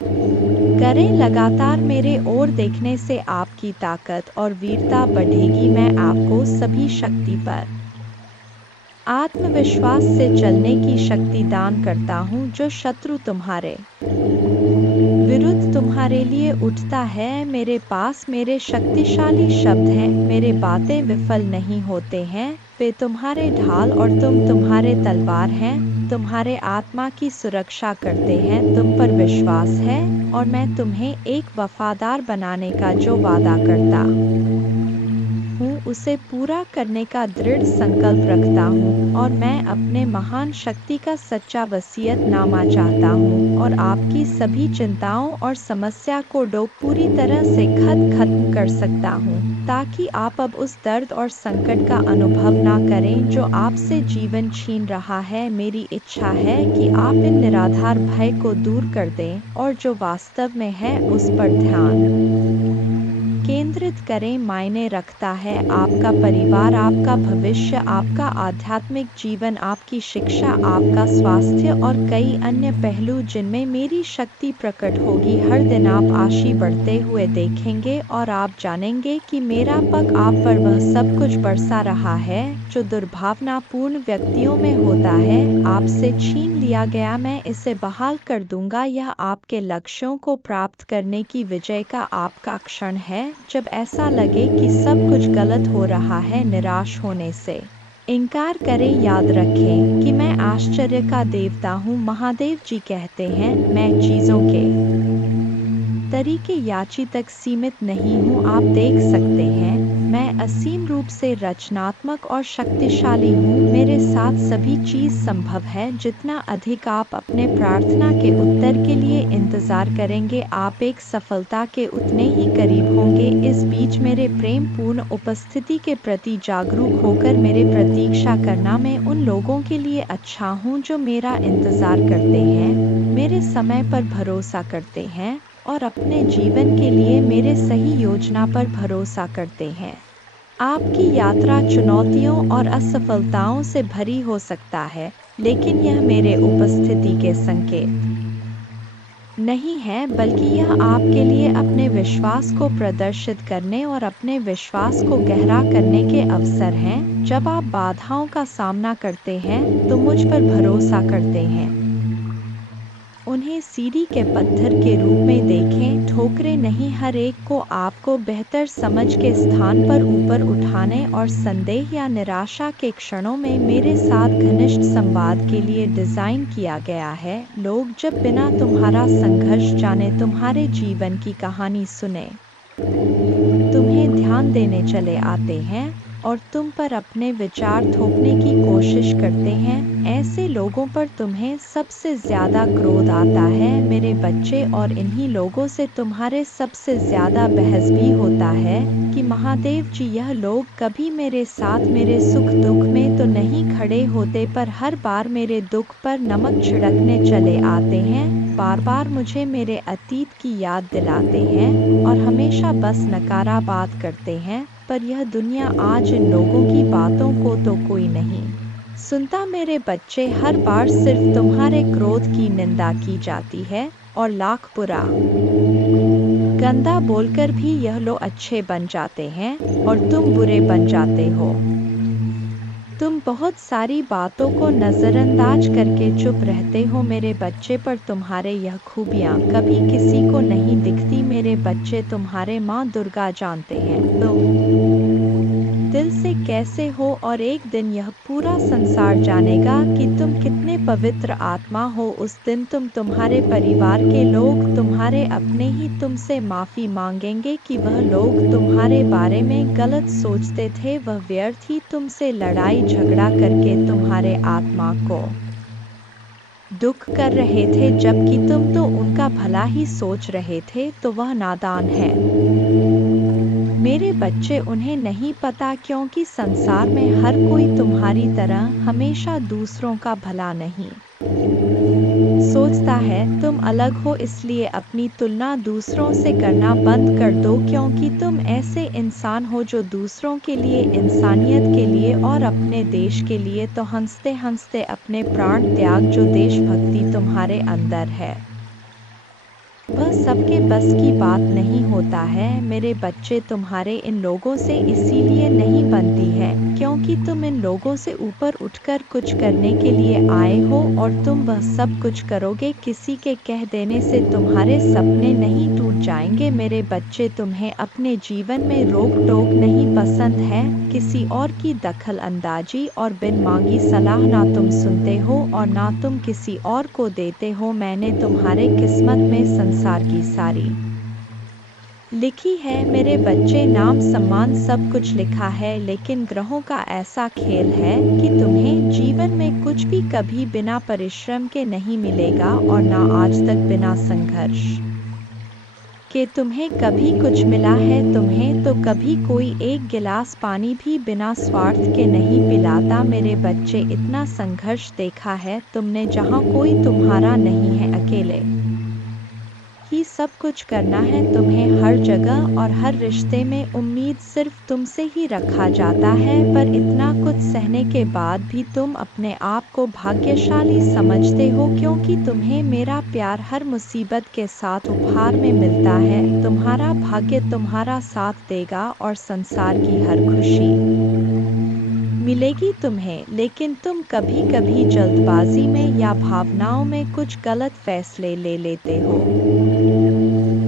करें, लगातार मेरे ओर देखने से आपकी ताकत और वीरता बढ़ेगी। मैं आपको सभी शक्ति पर आत्मविश्वास से चलने की शक्ति दान करता हूँ। जो शत्रु तुम्हारे विरुद्ध तुम्हारे लिए उठता है, मेरे पास मेरे शक्तिशाली शब्द हैं। मेरे बातें विफल नहीं होते हैं, वे तुम्हारे ढाल और तुम्हारे तलवार हैं। तुम्हारे आत्मा की सुरक्षा करते हैं। तुम पर विश्वास है और मैं तुम्हें एक वफादार बनाने का जो वादा करता हूँ उसे पूरा करने का दृढ़ संकल्प रखता हूँ। और मैं अपने महान शक्ति का सच्चा वसीयतनामा चाहता हूँ और आपकी सभी चिंताओं और समस्या को पूरी तरह से खत्म कर सकता हूँ, ताकि आप अब उस दर्द और संकट का अनुभव ना करें जो आपसे जीवन छीन रहा है। मेरी इच्छा है कि आप इन निराधार भय को दूर कर दें और जो वास्तव में है उस पर ध्यान केंद्रित करें। मायने रखता है आपका परिवार, आपका भविष्य, आपका आध्यात्मिक जीवन, आपकी शिक्षा, आपका स्वास्थ्य और कई अन्य पहलू जिनमें मेरी शक्ति प्रकट होगी। हर दिन आप आगे बढ़ते हुए देखेंगे और आप जानेंगे कि मेरा पग आप पर वह सब कुछ बरसा रहा है जो दुर्भावनापूर्ण व्यक्तियों में होता है। आपसे छीन लिया गया मैं इसे बहाल कर दूंगा। यह आपके लक्ष्यों को प्राप्त करने की विजय का आपका क्षण है। जब ऐसा लगे कि सब कुछ गलत हो रहा है, निराश होने से इनकार करें। याद रखें कि मैं आश्चर्य का देवता हूँ। महादेव जी कहते हैं, मैं चीजों के तरीके याची तक सीमित नहीं हूँ। आप देख सकते हैं मैं असीम रूप से रचनात्मक और शक्तिशाली हूँ। मेरे साथ सभी चीज संभव है। जितना अधिक आप अपने प्रार्थना के उत्तर के लिए इंतजार करेंगे, आप एक सफलता के उतने ही करीब होंगे। इस बीच मेरे प्रेम पूर्ण उपस्थिति के प्रति जागरूक होकर मेरे प्रतीक्षा करना। मैं उन लोगों के लिए अच्छा हूँ जो मेरा इंतजार करते हैं, मेरे समय पर भरोसा करते हैं और अपने जीवन के लिए मेरे सही योजना पर भरोसा करते हैं। आपकी यात्रा चुनौतियों और असफलताओं से भरी हो सकता है, लेकिन यह मेरे उपस्थिति के संकेत नहीं है, बल्कि यह आपके लिए अपने विश्वास को प्रदर्शित करने और अपने विश्वास को गहरा करने के अवसर हैं। जब आप बाधाओं का सामना करते हैं तो मुझ पर भरोसा करते हैं, उन्हें सीढ़ी के पत्थर के रूप में देखें, ठोकरें नहीं। हर एक को आपको बेहतर समझ के स्थान पर ऊपर उठाने और संदेह या निराशा के क्षणों में मेरे साथ घनिष्ठ संवाद के लिए डिजाइन किया गया है। लोग जब बिना तुम्हारा संघर्ष जाने तुम्हारे जीवन की कहानी सुने, तुम्हें ध्यान देने चले आते हैं और तुम पर अपने विचार थोपने की कोशिश करते हैं। ऐसे लोगों पर तुम्हें सबसे ज्यादा क्रोध आता है, मेरे बच्चे, और इन्हीं लोगों से तुम्हारे सबसे ज्यादा बहस भी होता है कि महादेव जी, यह लोग कभी मेरे साथ मेरे सुख दुख में तो नहीं खड़े होते, पर हर बार मेरे दुख पर नमक छिड़कने चले आते हैं। बार बार मुझे मेरे अतीत की याद दिलाते हैं और हमेशा बस नकारा बात करते हैं। पर यह दुनिया आज इन लोगों की बातों को तो कोई नहीं सुनता। मेरे बच्चे, हर बार सिर्फ तुम्हारे क्रोध की निंदा की जाती है और लाख बुरा गंदा बोलकर भी यह लोग अच्छे बन जाते हैं और तुम बुरे बन जाते हो। तुम बहुत सारी बातों को नजरअंदाज करके चुप रहते हो मेरे बच्चे, पर तुम्हारे यह खूबियाँ कभी किसी को नहीं दिखती। मेरे बच्चे, तुम्हारे माँ दुर्गा जानते हैं तुम दिल से कैसे हो और एक दिन यह पूरा संसार जानेगा कि तुम कितने पवित्र आत्मा हो। उस दिन तुम्हारे परिवार के लोग, तुम्हारे अपने ही तुमसे माफ़ी मांगेंगे कि वह लोग तुम्हारे बारे में गलत सोचते थे। वह व्यर्थ ही तुमसे लड़ाई झगड़ा करके तुम्हारे आत्मा को दुख कर रहे थे, जबकि तुम तो उनका भला ही सोच रहे थे। तो वह नादान है मेरे बच्चे, उन्हें नहीं पता, क्योंकि संसार में हर कोई तुम्हारी तरह हमेशा दूसरों का भला नहीं सोचता है। तुम अलग हो, इसलिए अपनी तुलना दूसरों से करना बंद कर दो, क्योंकि तुम ऐसे इंसान हो जो दूसरों के लिए, इंसानियत के लिए और अपने देश के लिए तो हंसते हंसते अपने प्राण त्याग। जो देशभक्ति तुम्हारे अंदर है वह सबके बस की बात नहीं होता है मेरे बच्चे। तुम्हारे इन लोगों से इसीलिए नहीं बनती है क्योंकि तुम इन लोगों से ऊपर उठकर कुछ करने के लिए आए हो, और तुम वह सब कुछ करोगे। किसी के कह देने से तुम्हारे सपने नहीं टूट जाएंगे मेरे बच्चे। तुम्हें अपने जीवन में रोक टोक नहीं पसंद है, किसी और की दखल अंदाजी और बिन मांगी सलाह ना तुम सुनते हो और ना तुम किसी और को देते हो। मैंने तुम्हारे किस्मत में संसार की सारी लिखी है मेरे बच्चे, नाम सम्मान सब कुछ लिखा है, लेकिन ग्रहों का ऐसा खेल है कि तुम्हें जीवन में कुछ भी कभी बिना परिश्रम के नहीं मिलेगा, और ना आज तक बिना संघर्ष कि तुम्हें कभी कुछ मिला है। तुम्हें तो कभी कोई एक गिलास पानी भी बिना स्वार्थ के नहीं पिलाता मेरे बच्चे। इतना संघर्ष देखा है तुमने, जहाँ कोई तुम्हारा नहीं है, अकेले ही सब कुछ करना है तुम्हें। हर जगह और हर रिश्ते में उम्मीद सिर्फ तुमसे ही रखा जाता है, पर इतना कुछ सहने के बाद भी तुम अपने आप को भाग्यशाली समझते हो, क्योंकि तुम्हें मेरा प्यार हर मुसीबत के साथ उपहार में मिलता है। तुम्हारा भाग्य तुम्हारा साथ देगा और संसार की हर खुशी मिलेगी तुम्हें, लेकिन तुम कभी कभी जल्दबाजी में या भावनाओं में कुछ गलत फैसले ले लेते हो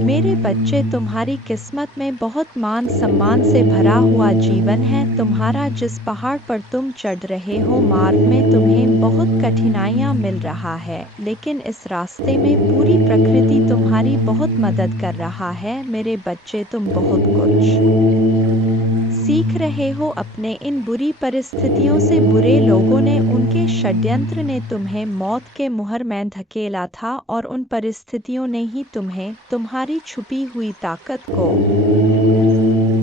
मेरे बच्चे। तुम्हारी किस्मत में बहुत मान सम्मान से भरा हुआ जीवन है। तुम्हारा जिस पहाड़ पर तुम चढ़ रहे हो, मार्ग में तुम्हें बहुत कठिनाइयाँ मिल रहा है, लेकिन इस रास्ते में पूरी प्रकृति तुम्हारी बहुत मदद कर रहा है मेरे बच्चे। तुम बहुत कुछ सीख रहे हो अपने इन बुरी परिस्थितियों से। बुरे लोगों ने, उनके षड्यंत्र ने तुम्हें मौत के मुहर में धकेला था, और उन परिस्थितियों ने ही तुम्हें तुम्हारी छुपी हुई ताकत को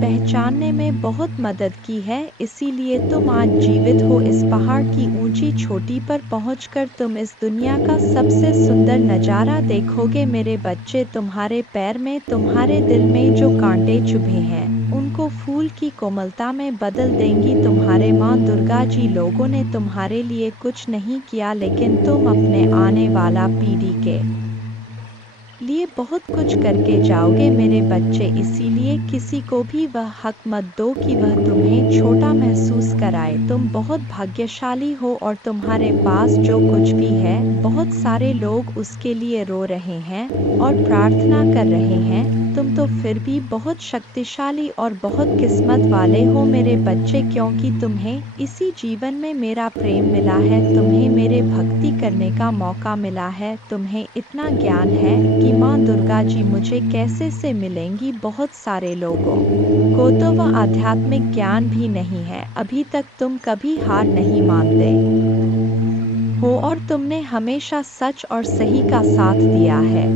पहचानने में बहुत मदद की है। इसीलिए तुम आज जीवित हो। इस पहाड़ की ऊंची चोटी पर पहुंचकर तुम इस दुनिया का सबसे सुंदर नज़ारा देखोगे मेरे बच्चे। तुम्हारे पैर में, तुम्हारे दिल में जो कांटे चुभे हैं, उनको फूल की कोमलता में बदल देंगी तुम्हारे माँ दुर्गा जी। लोगों ने तुम्हारे लिए कुछ नहीं किया, लेकिन तुम अपने आने वाला पीढ़ी के लिए बहुत कुछ करके जाओगे मेरे बच्चे। इसीलिए किसी को भी वह हक मत दो कि वह तुम्हें छोटा महसूस कराए। तुम बहुत भाग्यशाली हो, और तुम्हारे पास जो कुछ भी है, बहुत सारे लोग उसके लिए रो रहे हैं और प्रार्थना कर रहे हैं। तुम तो फिर भी बहुत शक्तिशाली और बहुत किस्मत वाले हो मेरे बच्चे, क्योंकि तुम्हें इसी जीवन में मेरा प्रेम मिला है, तुम्हें मेरे भक्ति करने का मौका मिला है। तुम्हें इतना ज्ञान है कि माँ दुर्गा जी मुझे कैसे से मिलेंगी। बहुत सारे लोगों को तो वह आध्यात्मिक ज्ञान भी नहीं है। अभी तक तुम कभी हार नहीं मानते हो, और तुमने हमेशा सच और सही का साथ दिया है।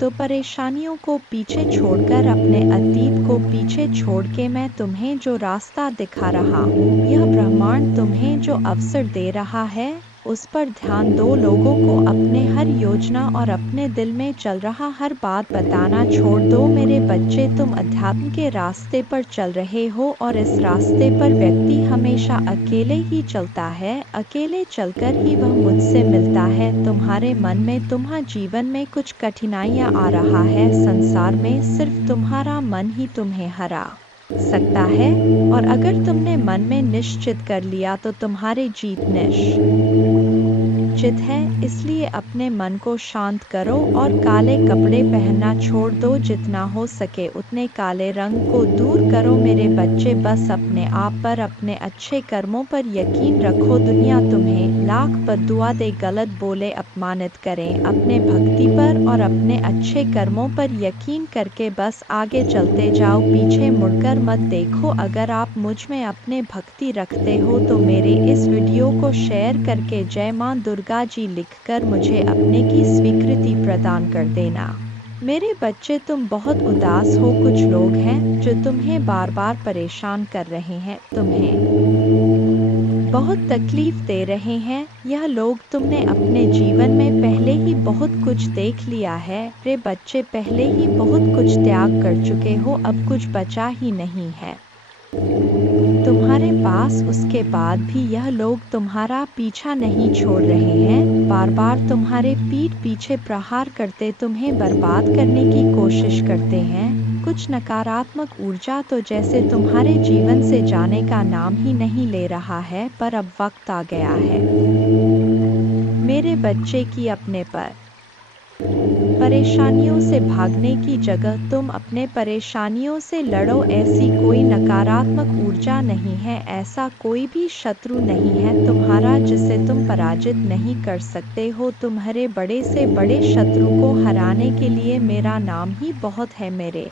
तो परेशानियों को पीछे छोड़कर, अपने अतीत को पीछे छोड़ के मैं तुम्हें जो रास्ता दिखा रहा हूँ, यह ब्रह्मांड तुम्हें जो अवसर दे रहा है, उस पर ध्यान दो। लोगों को अपने हर योजना और अपने दिल में चल रहा हर बात बताना छोड़ दो मेरे बच्चे। तुम अध्यात्म के रास्ते पर चल रहे हो, और इस रास्ते पर व्यक्ति हमेशा अकेले ही चलता है। अकेले चलकर ही वह मुझसे मिलता है। तुम्हारे मन में, तुम्हारे जीवन में कुछ कठिनाइयाँ आ रहा है, संसार में सिर्फ तुम्हारा मन ही तुम्हें हरा सकता है, और अगर तुमने मन में निश्चित कर लिया तो तुम्हारे जीत उचित है, इसलिए अपने मन को शांत करो और काले कपड़े पहनना छोड़ दो। जितना हो सके उतने काले रंग को दूर करो। मेरे बच्चे, बस अपने आप पर, अपने अच्छे कर्मों पर यकीन रखो। दुनिया तुम्हें लाख बद्दुआ दे, गलत बोले, अपमानित करें, अपने भक्ति पर और अपने अच्छे कर्मों पर यकीन करके बस आगे चलते जाओ, पीछे मुड़कर मत देखो। अगर आप मुझ में अपने भक्ति रखते हो तो मेरे इस वीडियो को शेयर करके जय मां दुर्गा जी लिखकर मुझे अपने की स्वीकृति प्रदान कर देना। मेरे बच्चे, तुम बहुत उदास हो। कुछ लोग हैं जो तुम्हें बार बार परेशान कर रहे हैं, तुम्हें बहुत तकलीफ दे रहे हैं। यह लोग तुमने अपने जीवन में पहले ही बहुत कुछ देख लिया है। रे बच्चे, पहले ही बहुत कुछ त्याग कर चुके हो, अब कुछ बचा ही नहीं है तुम्हारे पास। उसके बाद भी यह लोग तुम्हारा पीछा नहीं छोड़ रहे हैं, बार बार तुम्हारे पीठ पीछे प्रहार करते तुम्हें बर्बाद करने की कोशिश करते हैं। कुछ नकारात्मक ऊर्जा तो जैसे तुम्हारे जीवन से जाने का नाम ही नहीं ले रहा है, पर अब वक्त आ गया है मेरे बच्चे की अपने पर परेशानियों से भागने की जगह तुम अपने परेशानियों से लड़ो। ऐसी कोई नकारात्मक ऊर्जा नहीं है, ऐसा कोई भी शत्रु नहीं है तुम्हारा जिसे तुम पराजित नहीं कर सकते हो। तुम्हारे बड़े से बड़े शत्रु को हराने के लिए मेरा नाम ही बहुत है। मेरे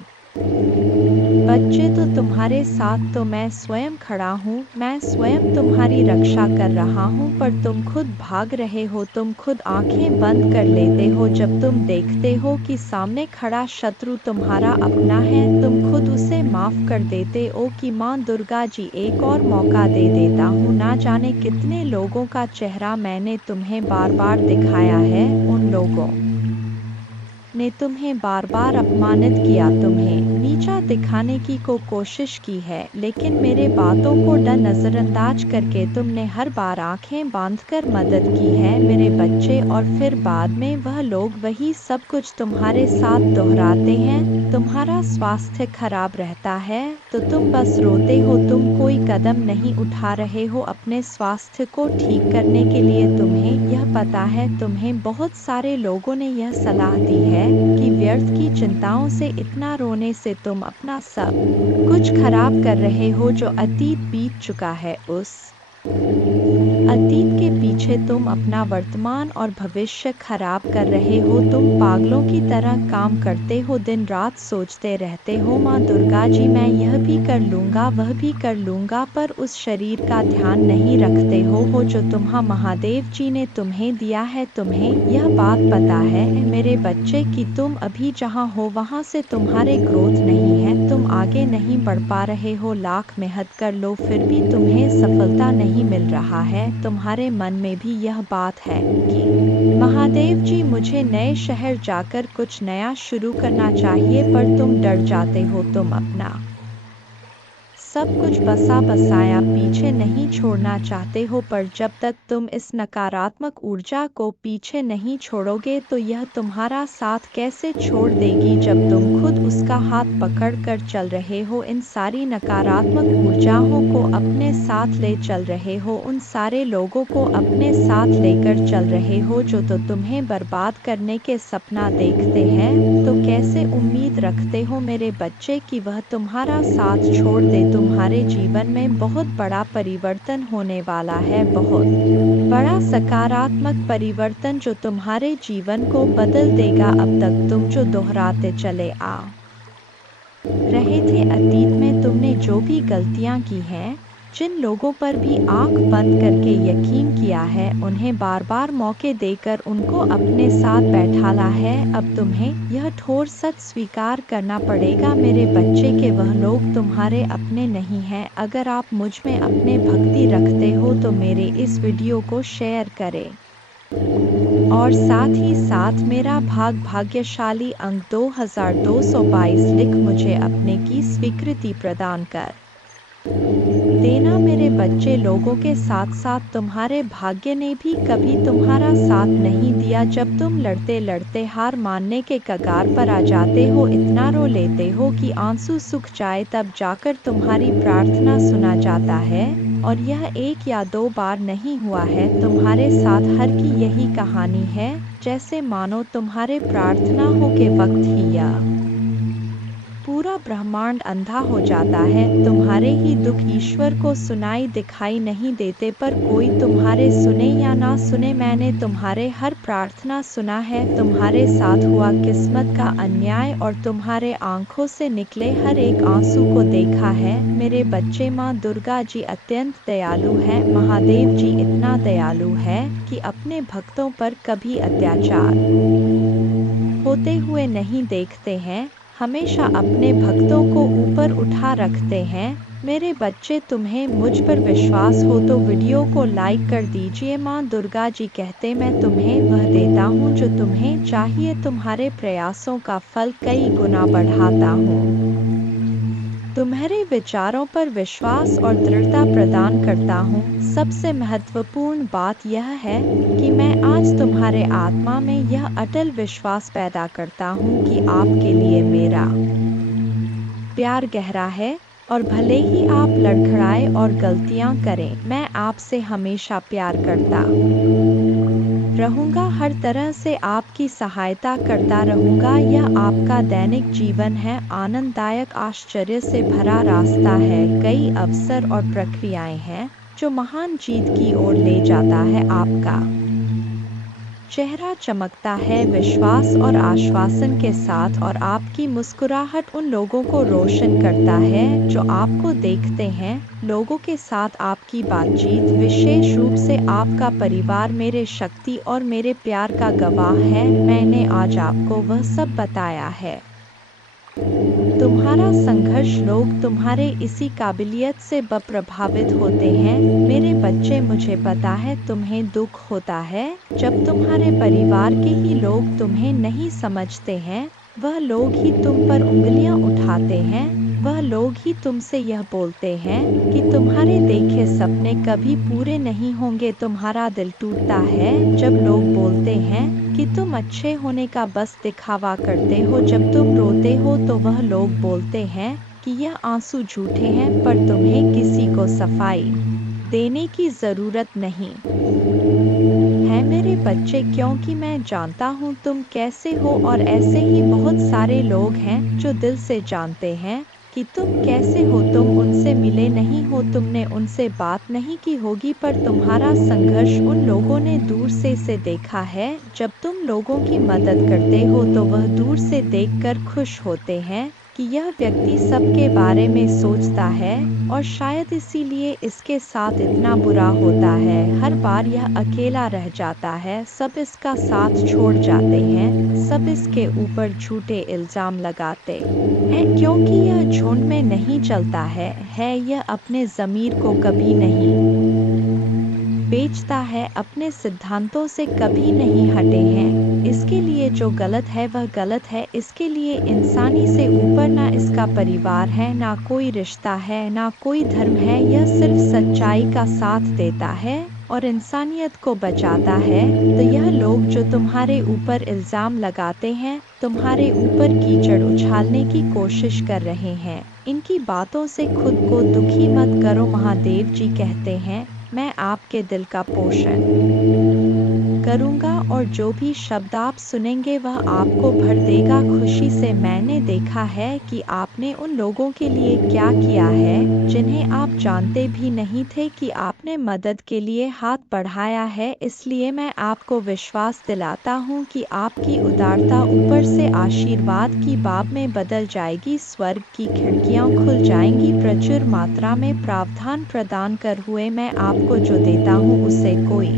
बच्चे, तो तुम्हारे साथ तो मैं स्वयं खड़ा हूँ, मैं स्वयं तुम्हारी रक्षा कर रहा हूँ, पर तुम खुद भाग रहे हो, तुम खुद आंखें बंद कर लेते हो जब तुम देखते हो कि सामने खड़ा शत्रु तुम्हारा अपना है। तुम खुद उसे माफ कर देते हो कि माँ दुर्गा जी एक और मौका दे देता हूँ। ना जाने कितने लोगों का चेहरा मैंने तुम्हें बार बार दिखाया है, उन लोगों ने तुम्हें बार बार अपमानित किया, तुम्हें नीचा दिखाने की कोशिश की है, लेकिन मेरे बातों को नजरअंदाज करके तुमने हर बार आंखें बांधकर मदद की है मेरे बच्चे। और फिर बाद में वह लोग वही सब कुछ तुम्हारे साथ दोहराते हैं। तुम्हारा स्वास्थ्य खराब रहता है तो तुम बस रोते हो, तुम कोई कदम नहीं उठा रहे हो अपने स्वास्थ्य को ठीक करने के लिए। तुम्हें यह पता है, तुम्हें बहुत सारे लोगों ने यह सलाह दी है कि व्यर्थ की चिंताओं से, इतना रोने से तुम अपना सब कुछ खराब कर रहे हो। जो अतीत बीत चुका है, उस अतीत के पीछे तुम अपना वर्तमान और भविष्य खराब कर रहे हो। तुम पागलों की तरह काम करते हो, दिन रात सोचते रहते हो, माँ दुर्गा जी मैं यह भी कर लूँगा, वह भी कर लूँगा, पर उस शरीर का ध्यान नहीं रखते हो जो तुम्हारा महादेव जी ने तुम्हें दिया है। तुम्हें यह बात पता है मेरे बच्चे कि तुम अभी जहाँ हो वहाँ से तुम्हारे ग्रोथ नहीं है, तुम आगे नहीं बढ़ पा रहे हो। लाख मेहनत कर लो फिर भी तुम्हें सफलता नहीं मिल रहा है। तुम्हारे मन में भी यह बात है कि महादेव जी मुझे नए शहर जाकर कुछ नया शुरू करना चाहिए, पर तुम डर जाते हो। तुम अपना सब कुछ बसा बसाया पीछे नहीं छोड़ना चाहते हो, पर जब तक तुम इस नकारात्मक ऊर्जा को पीछे नहीं छोड़ोगे तो यह तुम्हारा साथ कैसे छोड़ देगी जब तुम खुद उसका हाथ पकड़ कर चल रहे हो। इन सारी नकारात्मक ऊर्जाओं को अपने साथ ले चल रहे हो, उन सारे लोगों को अपने साथ लेकर चल रहे हो जो तो तुम्हें बर्बाद करने के सपना देखते हैं। तो कैसे उम्मीद रखते हो मेरे बच्चे कि वह तुम्हारा साथ छोड़ दे। तुम्हारे जीवन में बहुत बड़ा परिवर्तन होने वाला है, बहुत बड़ा सकारात्मक परिवर्तन जो तुम्हारे जीवन को बदल देगा। अब तक तुम जो दोहराते चले आ रहे थे, अतीत में तुमने जो भी गलतियां की हैं, जिन लोगों पर भी आंख बंद करके यकीन किया है, उन्हें बार बार मौके देकर उनको अपने साथ बैठाला है। अब तुम्हें यह ठोर सच स्वीकार करना पड़ेगा मेरे बच्चे के वह लोग तुम्हारे अपने नहीं हैं। अगर आप मुझ में अपने भक्ति रखते हो तो मेरे इस वीडियो को शेयर करें और साथ ही साथ मेरा भाग्यशाली अंक 2222 लिख मुझे अपने की स्वीकृति प्रदान कर देना मेरे बच्चे। लोगों के साथ साथ तुम्हारे भाग्य ने भी कभी तुम्हारा साथ नहीं दिया। जब तुम लड़ते लड़ते हार मानने के कगार पर आ जाते हो, इतना रो लेते हो कि आंसू सूख जाए, तब जाकर तुम्हारी प्रार्थना सुना जाता है और यह 1 या 2 बार नहीं हुआ है। तुम्हारे साथ हर की यही कहानी है, जैसे मानो तुम्हारे प्रार्थना हो के वक्त ही यह पूरा ब्रह्मांड अंधा हो जाता है। तुम्हारे ही दुख ईश्वर को सुनाई दिखाई नहीं देते, पर कोई तुम्हारे सुने या ना सुने, मैंने तुम्हारे हर प्रार्थना सुना है। तुम्हारे साथ हुआ किस्मत का अन्याय और तुम्हारे आंखों से निकले हर एक आंसू को देखा है। मेरे बच्चे, माँ दुर्गा जी अत्यंत दयालु है। महादेव जी इतना दयालु है कि अपने भक्तों पर कभी अत्याचार होते हुए नहीं देखते हैं, हमेशा अपने भक्तों को ऊपर उठा रखते हैं। मेरे बच्चे, तुम्हें मुझ पर विश्वास हो तो वीडियो को लाइक कर दीजिए। माँ दुर्गा जी कहते, मैं तुम्हें वह देता हूँ जो तुम्हें चाहिए, तुम्हारे प्रयासों का फल कई गुना बढ़ाता हूँ। तुम्हारे विचारों पर विश्वास और दृढ़ता प्रदान करता हूँ। सबसे महत्वपूर्ण बात यह है कि मैं आज तुम्हारे आत्मा में यह अटल विश्वास पैदा करता हूँ कि आपके लिए मेरा प्यार गहरा है, और भले ही आप लड़खड़ाए और गलतियाँ करें, मैं आपसे हमेशा प्यार करता रहूंगा। हर तरह से आपकी सहायता करता रहूंगा। यह आपका दैनिक जीवन है, आनंददायक, आश्चर्य से भरा रास्ता है। कई अवसर और प्रक्रियाएं हैं जो महान जीत की ओर ले जाता है। आपका चेहरा चमकता है विश्वास और आश्वासन के साथ, और आपकी मुस्कुराहट उन लोगों को रोशन करता है जो आपको देखते हैं। लोगों के साथ आपकी बातचीत, विशेष रूप से आपका परिवार, मेरे शक्ति और मेरे प्यार का गवाह है। मैंने आज आपको वह सब बताया है। तुम्हारा संघर्ष, लोग तुम्हारे इसी काबिलियत से प्रभावित होते हैं। मेरे बच्चे, मुझे पता है तुम्हें दुख होता है जब तुम्हारे परिवार के ही लोग तुम्हें नहीं समझते हैं। वह लोग ही तुम पर उंगलियां उठाते हैं, वह लोग ही तुमसे यह बोलते हैं कि तुम्हारे देखे सपने कभी पूरे नहीं होंगे। तुम्हारा दिल टूटता है जब लोग बोलते हैं कि तुम अच्छे होने का बस दिखावा करते हो। जब तुम रोते हो तो वह लोग बोलते हैं कि यह आंसू झूठे हैं, पर तुम्हें किसी को सफाई देने की ज़रूरत नहीं है मेरे बच्चे, क्योंकि मैं जानता हूँ तुम कैसे हो। और ऐसे ही बहुत सारे लोग हैं जो दिल से जानते हैं कि तुम कैसे हो। तुम उनसे मिले नहीं हो, तुमने उनसे बात नहीं की होगी, पर तुम्हारा संघर्ष उन लोगों ने दूर से देखा है। जब तुम लोगों की मदद करते हो तो वह दूर से देखकर खुश होते हैं कि यह व्यक्ति सबके बारे में सोचता है, और शायद इसीलिए इसके साथ इतना बुरा होता है। हर बार यह अकेला रह जाता है, सब इसका साथ छोड़ जाते हैं, सब इसके ऊपर झूठे इल्जाम लगाते हैं, क्योंकि यह झुंड में नहीं चलता है यह अपने ज़मीर को कभी नहीं बेचता है, अपने सिद्धांतों से कभी नहीं हटे हैं। इसके लिए जो गलत है वह गलत है। इसके लिए इंसानी से ऊपर ना इसका परिवार है, ना कोई रिश्ता है, ना कोई धर्म है। यह सिर्फ सच्चाई का साथ देता है और इंसानियत को बचाता है। तो यह लोग जो तुम्हारे ऊपर इल्ज़ाम लगाते हैं, तुम्हारे ऊपर कीचड़ उछालने की कोशिश कर रहे हैं, इनकी बातों से खुद को दुखी मत करो। महादेव जी कहते हैं, मैं आपके दिल का पोषण करूंगा, और जो भी शब्द आप सुनेंगे वह आपको भर देगा खुशी से। मैंने देखा है कि आपने उन लोगों के लिए क्या किया है जिन्हें आप जानते भी नहीं थे कि आपने मदद के लिए हाथ बढ़ाया है। इसलिए मैं आपको विश्वास दिलाता हूँ कि आपकी उदारता ऊपर से आशीर्वाद की बाब में बदल जाएगी। स्वर्ग की खिड़कियाँ खुल जाएंगी, प्रचुर मात्रा में प्रावधान प्रदान कर हुए मैं आपको जो देता हूँ उसे कोई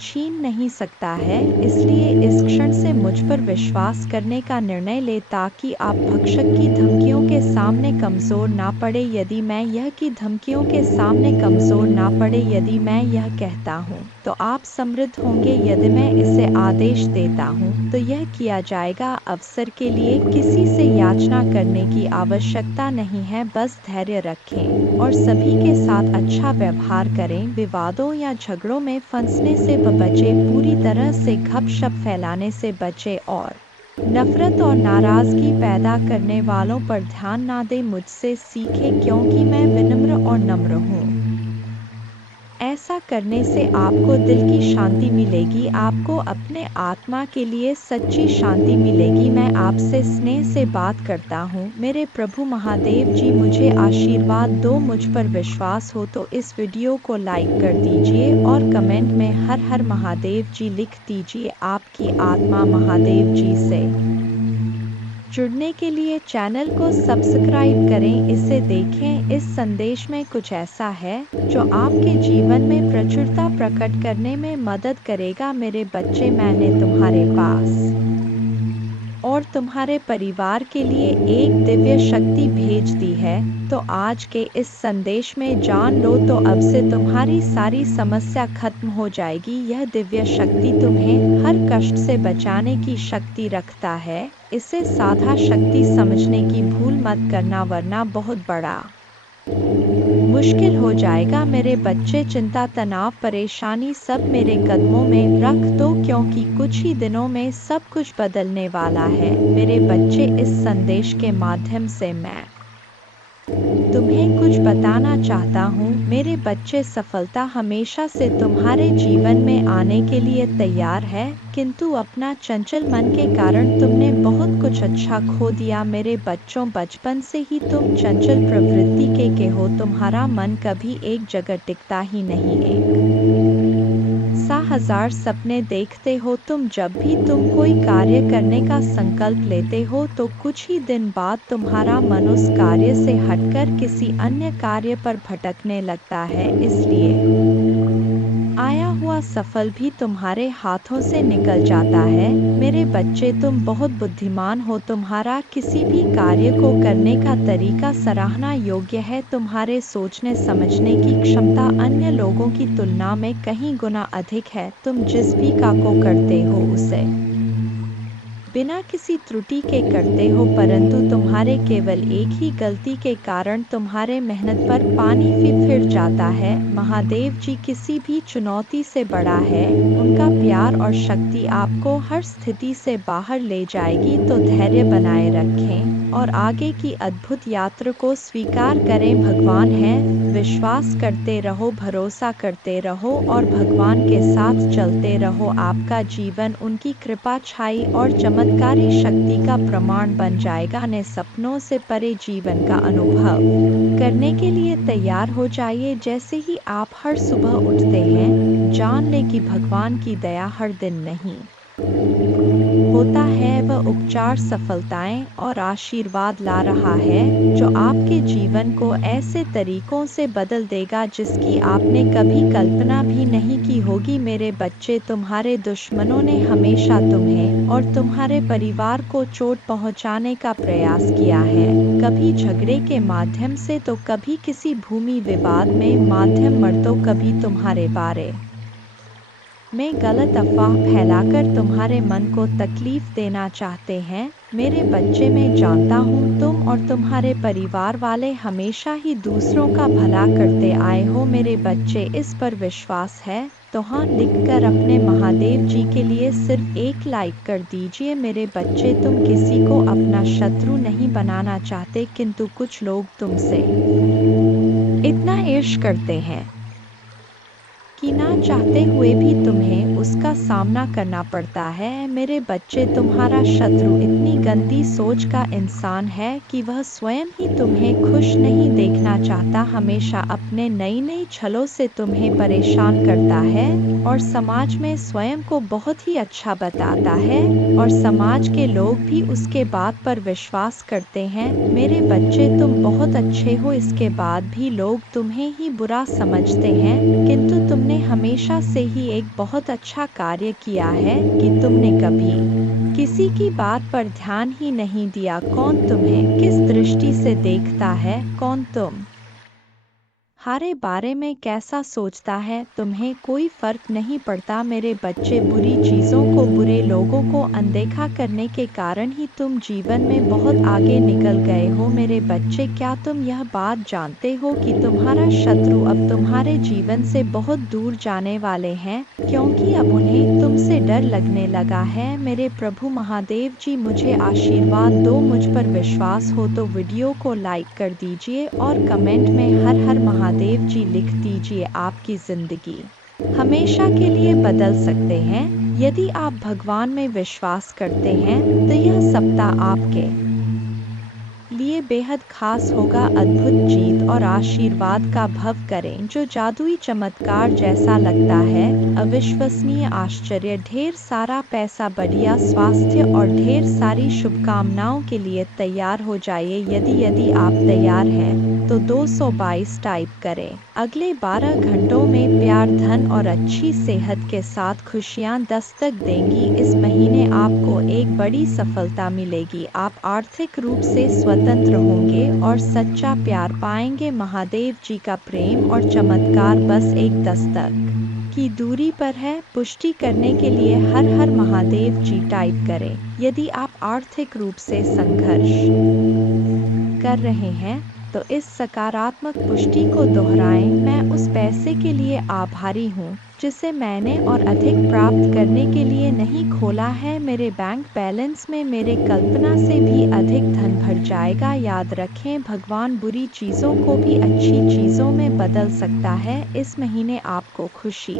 छीन नहीं सकता है। इसलिए इस क्षण से मुझ पर विश्वास करने का निर्णय ले, ताकि आप भक्षक की धमकियों के सामने कमज़ोर ना पड़े। यदि मैं यह की धमकियों के सामने कमज़ोर ना पड़े, यदि मैं यह कहता हूँ तो आप समृद्ध होंगे, यदि मैं इसे आदेश देता हूँ तो यह किया जाएगा। अवसर के लिए किसी से याचना करने की आवश्यकता नहीं है, बस धैर्य रखें और सभी के साथ अच्छा व्यवहार करें। विवादों या झगड़ों में फंसने से बचे, पूरी तरह से गपशप फैलाने से बचे, और नफरत और नाराजगी पैदा करने वालों पर ध्यान ना दें। मुझसे सीखें, क्योंकि मैं विनम्र और नम्र हूँ। ऐसा करने से आपको दिल की शांति मिलेगी, आपको अपने आत्मा के लिए सच्ची शांति मिलेगी। मैं आपसे स्नेह से बात करता हूँ। मेरे प्रभु महादेव जी मुझे आशीर्वाद दो। मुझ पर विश्वास हो तो इस वीडियो को लाइक कर दीजिए और कमेंट में हर हर महादेव जी लिख दीजिए। आपकी आत्मा महादेव जी से जुड़ने के लिए चैनल को सब्सक्राइब करें। इसे देखें। इस संदेश में कुछ ऐसा है जो आपके जीवन में प्रचुरता प्रकट करने में मदद करेगा। मेरे बच्चे, मैंने तुम्हारे पास और तुम्हारे परिवार के लिए एक दिव्य शक्ति भेज दी है, तो आज के इस संदेश में जान लो तो अब से तुम्हारी सारी समस्या खत्म हो जाएगी। यह दिव्य शक्ति तुम्हें हर कष्ट से बचाने की शक्ति रखता है। इसे साधा शक्ति समझने की भूल मत करना, वरना बहुत बड़ा मुश्किल हो जाएगा। मेरे बच्चे, चिंता, तनाव, परेशानी सब मेरे कदमों में रख दो, क्योंकि कुछ ही दिनों में सब कुछ बदलने वाला है। मेरे बच्चे, इस संदेश के माध्यम से मैं तुम्हें कुछ बताना चाहता हूँ। मेरे बच्चे, सफलता हमेशा से तुम्हारे जीवन में आने के लिए तैयार है, किंतु अपना चंचल मन के कारण तुमने बहुत कुछ अच्छा खो दिया। मेरे बच्चों, बचपन से ही तुम चंचल प्रवृत्ति के हो। तुम्हारा मन कभी एक जगह टिकता ही नहीं, एक सा हजार सपने देखते हो तुम। जब भी तुम कोई कार्य करने का संकल्प लेते हो तो कुछ ही दिन बाद तुम्हारा मन उस कार्य से हटकर किसी अन्य कार्य पर भटकने लगता है। इसलिए आया हुआ सफल भी तुम्हारे हाथों से निकल जाता है। मेरे बच्चे, तुम बहुत बुद्धिमान हो। तुम्हारा किसी भी कार्य को करने का तरीका सराहना योग्य है। तुम्हारे सोचने समझने की क्षमता अन्य लोगों की तुलना में कहीं गुना अधिक है। तुम जिस भी काम को करते हो उसे बिना किसी त्रुटि के करते हो, परंतु तुम्हारे केवल एक ही गलती के कारण तुम्हारे मेहनत पर पानी फिर जाता है। महादेव जी किसी भी चुनौती से बड़ा है। उनका प्यार और शक्ति आपको हर स्थिति से बाहर ले जाएगी। तो धैर्य बनाए रखें और आगे की अद्भुत यात्रा को स्वीकार करें। भगवान है, विश्वास करते रहो, भरोसा करते रहो और भगवान के साथ चलते रहो। आपका जीवन उनकी कृपा, छाई और चमत्कारी शक्ति का प्रमाण बन जाएगा। ने सपनों से परे जीवन का अनुभव करने के लिए तैयार हो जाइए। जैसे ही आप हर सुबह उठते हैं, जान लें कि भगवान की दया हर दिन नहीं होता है, वह उपचार, सफलताएं और आशीर्वाद ला रहा है, जो आपके जीवन को ऐसे तरीकों से बदल देगा जिसकी आपने कभी कल्पना भी नहीं की होगी। मेरे बच्चे, तुम्हारे दुश्मनों ने हमेशा तुम्हें और तुम्हारे परिवार को चोट पहुंचाने का प्रयास किया है, कभी झगड़े के माध्यम से तो कभी किसी भूमि विवाद में माध्यम मर्दों, कभी तुम्हारे बारे में गलत अफवाह फैलाकर तुम्हारे मन को तकलीफ देना चाहते हैं। मेरे बच्चे, मैं जानता हूँ तुम और तुम्हारे परिवार वाले हमेशा ही दूसरों का भला करते आए हो। मेरे बच्चे, इस पर विश्वास है तो हाँ लिखकर अपने महादेव जी के लिए सिर्फ एक लाइक कर दीजिए। मेरे बच्चे, तुम किसी को अपना शत्रु नहीं बनाना चाहते, किंतु कुछ लोग तुमसे इतना ईर्ष्या करते हैं कि ना चाहते हुए भी तुम्हें उसका सामना करना पड़ता है। मेरे बच्चे, तुम्हारा शत्रु इतनी गंदी सोच का इंसान है कि वह स्वयं ही तुम्हें खुश नहीं देखना चाहता, हमेशा अपने नई नई छलों से तुम्हें परेशान करता है और समाज में स्वयं को बहुत ही अच्छा बताता है और समाज के लोग भी उसके बात पर विश्वास करते हैं। मेरे बच्चे, तुम बहुत अच्छे हो, इसके बाद भी लोग तुम्हें ही बुरा समझते हैं, किंतु तुमने हमेशा से ही एक बहुत अच्छा कार्य किया है कि तुमने कभी किसी की बात पर ध्यान ही नहीं दिया। कौन तुम्हें किस दृष्टि से देखता है, कौन तुम्हारे बारे में कैसा सोचता है, तुम्हें कोई फर्क नहीं पड़ता। मेरे बच्चे, बुरी चीज़ों को, बुरे लोगों को अनदेखा करने के कारण ही तुम जीवन में बहुत आगे निकल गए हो। मेरे बच्चे, क्या तुम यह बात जानते हो कि तुम्हारा शत्रु अब तुम्हारे जीवन से बहुत दूर जाने वाले हैं, क्योंकि अब उन्हें तुमसे डर लगने लगा है। मेरे प्रभु महादेव जी मुझे आशीर्वाद दो। मुझ पर विश्वास हो तो वीडियो को लाइक कर दीजिए और कमेंट में हर हर महादेव महादेव जी लिख दीजिए, आपकी जिंदगी हमेशा के लिए बदल सकते हैं। यदि आप भगवान में विश्वास करते हैं तो यह सप्ताह आपके लिए बेहद खास होगा। अद्भुत जीत और आशीर्वाद का भव करें जो जादुई चमत्कार जैसा लगता है। अविश्वसनीय आश्चर्य, ढेर सारा पैसा, बढ़िया स्वास्थ्य और ढेर सारी शुभकामनाओं के लिए तैयार हो जाइए। यदि आप तैयार हैं तो 222 टाइप करें। अगले 12 घंटों में प्यार, धन और अच्छी सेहत के साथ खुशियां दस्तक देंगी। इस महीने आपको एक बड़ी सफलता मिलेगी। आप आर्थिक रूप से स्वतंत्र होंगे और सच्चा प्यार पाएंगे। महादेव जी का प्रेम और चमत्कार बस एक दस्तक की दूरी पर है। पुष्टि करने के लिए हर हर महादेव जी टाइप करें। यदि आप आर्थिक रूप से संघर्ष कर रहे हैं तो इस सकारात्मक पुष्टि को दोहराएं। मैं उस पैसे के लिए आभारी हूँ जिसे मैंने और अधिक प्राप्त करने के लिए नहीं खोला है। मेरे बैंक बैलेंस में मेरे कल्पना से भी अधिक धन भर जाएगा। याद रखें, भगवान बुरी चीज़ों को भी अच्छी चीज़ों में बदल सकता है। इस महीने आपको खुशी,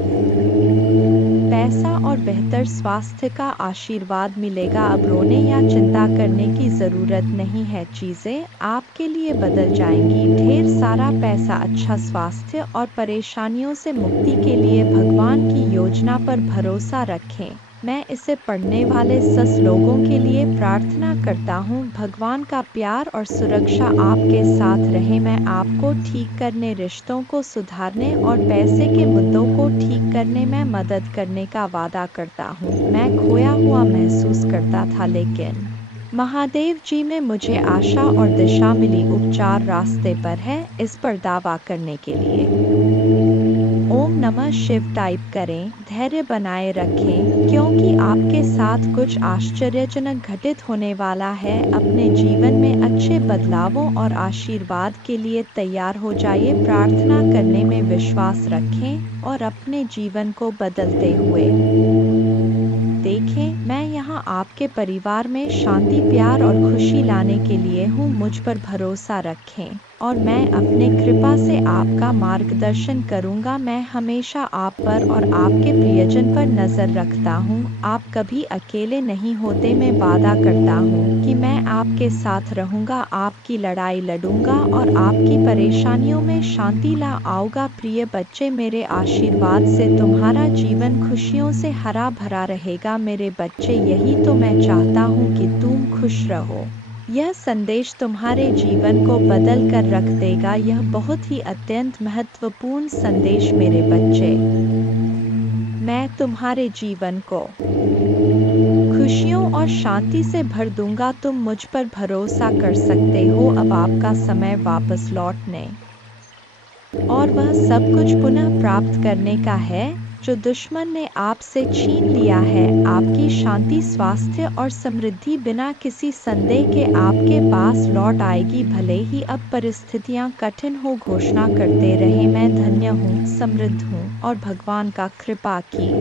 पैसा और बेहतर स्वास्थ्य का आशीर्वाद मिलेगा। अब रोने या चिंता करने की ज़रूरत नहीं है, चीज़ें आपके लिए बदल जाएंगी। ढेर सारा पैसा, अच्छा स्वास्थ्य और परेशानियों से मुक्ति के लिए भगवान की योजना पर भरोसा रखें। मैं इसे पढ़ने वाले सस लोगों के लिए प्रार्थना करता हूँ। भगवान का प्यार और सुरक्षा आपके साथ रहे। मैं आपको ठीक करने, रिश्तों को सुधारने और पैसे के मुद्दों को ठीक करने में मदद करने का वादा करता हूँ। मैं खोया हुआ महसूस करता था, लेकिन महादेव जी में मुझे आशा और दिशा मिली। उपचार रास्ते पर है, इस पर दावा करने के लिए ओम नमः शिव टाइप करें। धैर्य बनाए रखें क्योंकि आपके साथ कुछ आश्चर्यजनक घटित होने वाला है। अपने जीवन में अच्छे बदलावों और आशीर्वाद के लिए तैयार हो जाइए। प्रार्थना करने में विश्वास रखें और अपने जीवन को बदलते हुए देखें। मैं यहाँ आपके परिवार में शांति, प्यार और खुशी लाने के लिए हूँ। मुझ पर भरोसा रखें और मैं अपने कृपा से आपका मार्गदर्शन करूँगा। मैं हमेशा आप पर और आपके प्रियजन पर नज़र रखता हूँ। आप कभी अकेले नहीं होते। मैं वादा करता हूँ कि मैं आपके साथ रहूँगा, आपकी लड़ाई लड़ूंगा और आपकी परेशानियों में शांति ला आऊँगा। प्रिय बच्चे, मेरे आशीर्वाद से तुम्हारा जीवन खुशियों से हरा भरा रहेगा। मेरे बच्चे, यही तो मैं चाहता हूँ कि तुम खुश रहो। यह संदेश तुम्हारे जीवन को बदल कर रख देगा। यह बहुत ही अत्यंत महत्वपूर्ण संदेश मेरे बच्चे। मैं तुम्हारे जीवन को खुशियों और शांति से भर दूंगा। तुम मुझ पर भरोसा कर सकते हो। अब आपका समय वापस लौटने और वह सब कुछ पुनः प्राप्त करने का है जो दुश्मन ने आपसे छीन लिया है। आपकी शांति, स्वास्थ्य और समृद्धि बिना किसी संदेह के आपके पास लौट आएगी। भले ही अब परिस्थितियां कठिन हो, घोषणा करते रहे, मैं धन्य हूँ, समृद्ध हूँ और भगवान का कृपा की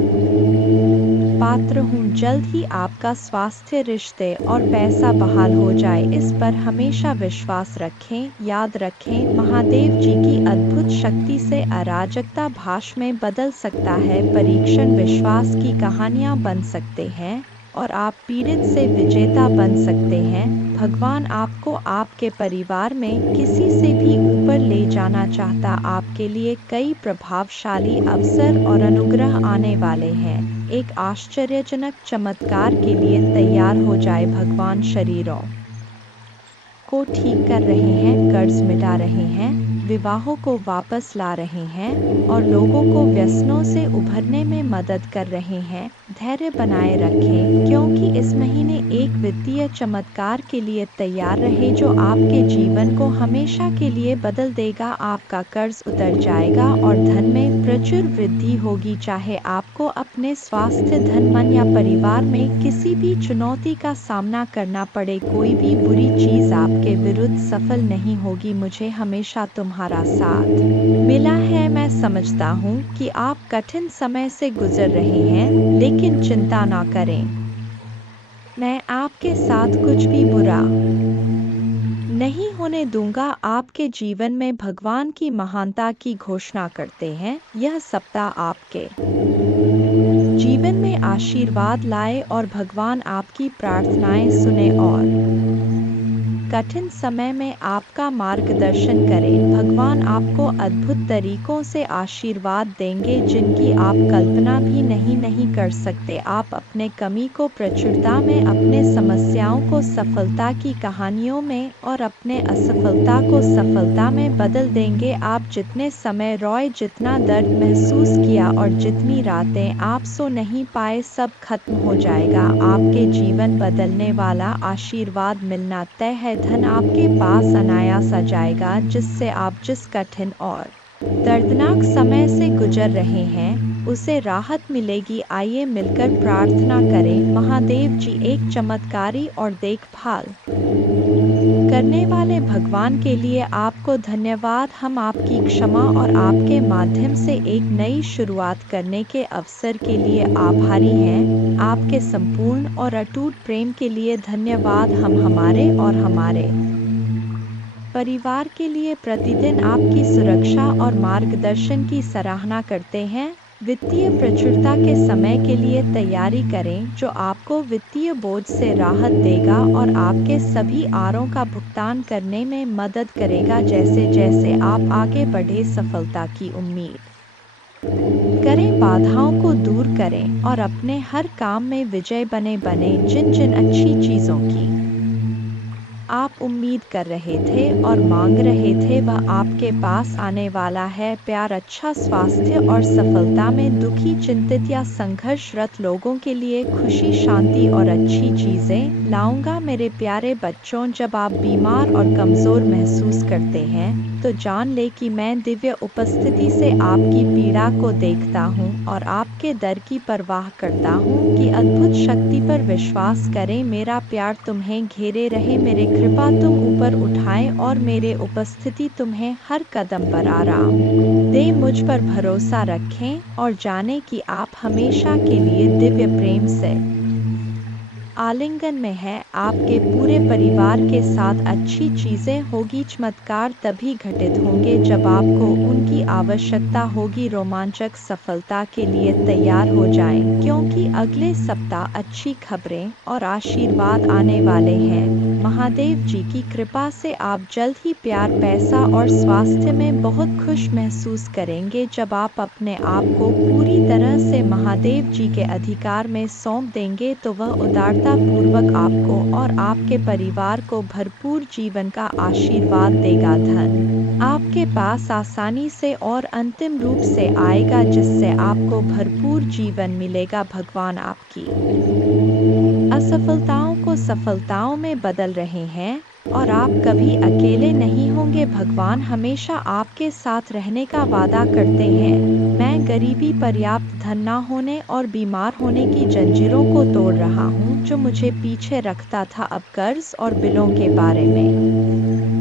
पात्र हूँ। जल्द ही आपका स्वास्थ्य, रिश्ते और पैसा बहाल हो जाए, इस पर हमेशा विश्वास रखें। याद रखें, महादेव जी की अद्भुत शक्ति से अराजकता भाष में बदल सकता है। परीक्षण विश्वास की कहानियाँ बन सकते हैं और आप पीड़ित से विजेता बन सकते हैं। भगवान आपको आपके परिवार में किसी से भी ऊपर ले जाना चाहता। आपके लिए कई प्रभावशाली अवसर और अनुग्रह आने वाले हैं। एक आश्चर्यजनक चमत्कार के लिए तैयार हो जाए। भगवान शरीरों को ठीक कर रहे हैं, कर्ज मिटा रहे हैं, विवाहों को वापस ला रहे हैं और लोगों को व्यसनों से उभरने में मदद कर रहे हैं। धैर्य बनाए रखें क्योंकि इस महीने एक वित्तीय चमत्कार के लिए तैयार रहे जो आपके जीवन को हमेशा के लिए बदल देगा। आपका कर्ज उतर जाएगा और धन में प्रचुर वृद्धि होगी। चाहे आपको अपने स्वास्थ्य, धन, मन या परिवार में किसी भी चुनौती का सामना करना पड़े, कोई भी बुरी चीज़ आपके विरुद्ध सफल नहीं होगी। मुझे हमेशा तुम्हारा साथ मिला है। मैं समझता हूँ कि आप कठिन समय से गुजर रहे हैं, लेकिन चिंता ना करें, मैं आपके साथ कुछ भी बुरा नहीं होने दूंगा। आपके जीवन में भगवान की महानता की घोषणा करते हैं। यह सप्ताह आपके जीवन में आशीर्वाद लाए और भगवान आपकी प्रार्थनाएं सुने और कठिन समय में आपका मार्गदर्शन करें। भगवान आपको अद्भुत तरीकों से आशीर्वाद देंगे जिनकी आप कल्पना भी नहीं कर सकते। आप अपने कमी को प्रचुरता में, अपने समस्याओं को सफलता की कहानियों में और अपने असफलता को सफलता में बदल देंगे। आप जितने समय रोए, जितना दर्द महसूस किया और जितनी रातें आप सो नहीं पाए, सब खत्म हो जाएगा। आपके जीवन बदलने वाला आशीर्वाद मिलना तय है। धन आपके पास अनायास आ जाएगा, जिससे आप जिस कठिन और दर्दनाक समय से गुजर रहे हैं उसे राहत मिलेगी। आइए मिलकर प्रार्थना करें। महादेव जी, एक चमत्कारी और देखभाल करने वाले भगवान के लिए आपको धन्यवाद। हम आपकी क्षमा और आपके माध्यम से एक नई शुरुआत करने के अवसर के लिए आभारी हैं। आपके संपूर्ण और अटूट प्रेम के लिए धन्यवाद। हम हमारे और हमारे परिवार के लिए प्रतिदिन आपकी सुरक्षा और मार्गदर्शन की सराहना करते हैं। वित्तीय प्रचुरता के समय के लिए तैयारी करें, जो आपको वित्तीय बोझ से राहत देगा और आपके सभी आरों का भुगतान करने में मदद करेगा। जैसे जैसे आप आगे बढ़े, सफलता की उम्मीद करें, बाधाओं को दूर करें और अपने हर काम में विजय बने। जिन जिन अच्छी चीज़ों की आप उम्मीद कर रहे थे और मांग रहे थे, वह आपके पास आने वाला है। प्यार, अच्छा स्वास्थ्य और सफलता में दुखी, चिंतित या संघर्षरत लोगों के लिए खुशी, शांति और अच्छी चीज़ें लाऊंगा। मेरे प्यारे बच्चों, जब आप बीमार और कमज़ोर महसूस करते हैं तो जान ले कि मैं दिव्य उपस्थिति से आपकी पीड़ा को देखता हूँ और आपके दर्द की परवाह करता हूँ कि अद्भुत शक्ति पर विश्वास करें। मेरा प्यार तुम्हें घेरे रहे, मेरे कृपा तुम ऊपर उठाएं और मेरे उपस्थिति तुम्हें हर कदम पर आराम दे। मुझ पर भरोसा रखें और जानें कि आप हमेशा के लिए दिव्य प्रेम से आलिंगन में है। आपके पूरे परिवार के साथ अच्छी चीज़ें होगी। चमत्कार तभी घटित होंगे जब आपको उनकी आवश्यकता होगी। रोमांचक सफलता के लिए तैयार हो जाएं, क्योंकि अगले सप्ताह अच्छी खबरें और आशीर्वाद आने वाले हैं। महादेव जी की कृपा से आप जल्द ही प्यार, पैसा और स्वास्थ्य में बहुत खुश महसूस करेंगे। जब आप अपने आप को पूरी तरह से महादेव जी के अधिकार में सौंप देंगे तो वह उदारता पूर्वक आपको और आपके परिवार को भरपूर जीवन का आशीर्वाद देगा। धन आपके पास आसानी से और अंतिम रूप से आएगा, जिससे आपको भरपूर जीवन मिलेगा। भगवान आपकी असफलताओं को सफलताओं में बदल रहे हैं और आप कभी अकेले नहीं होंगे। भगवान हमेशा आपके साथ रहने का वादा करते हैं। मैं गरीबी, पर्याप्त धन न होने और बीमार होने की जंजीरों को तोड़ रहा हूँ, जो मुझे पीछे रखता था। अब कर्ज और बिलों के बारे में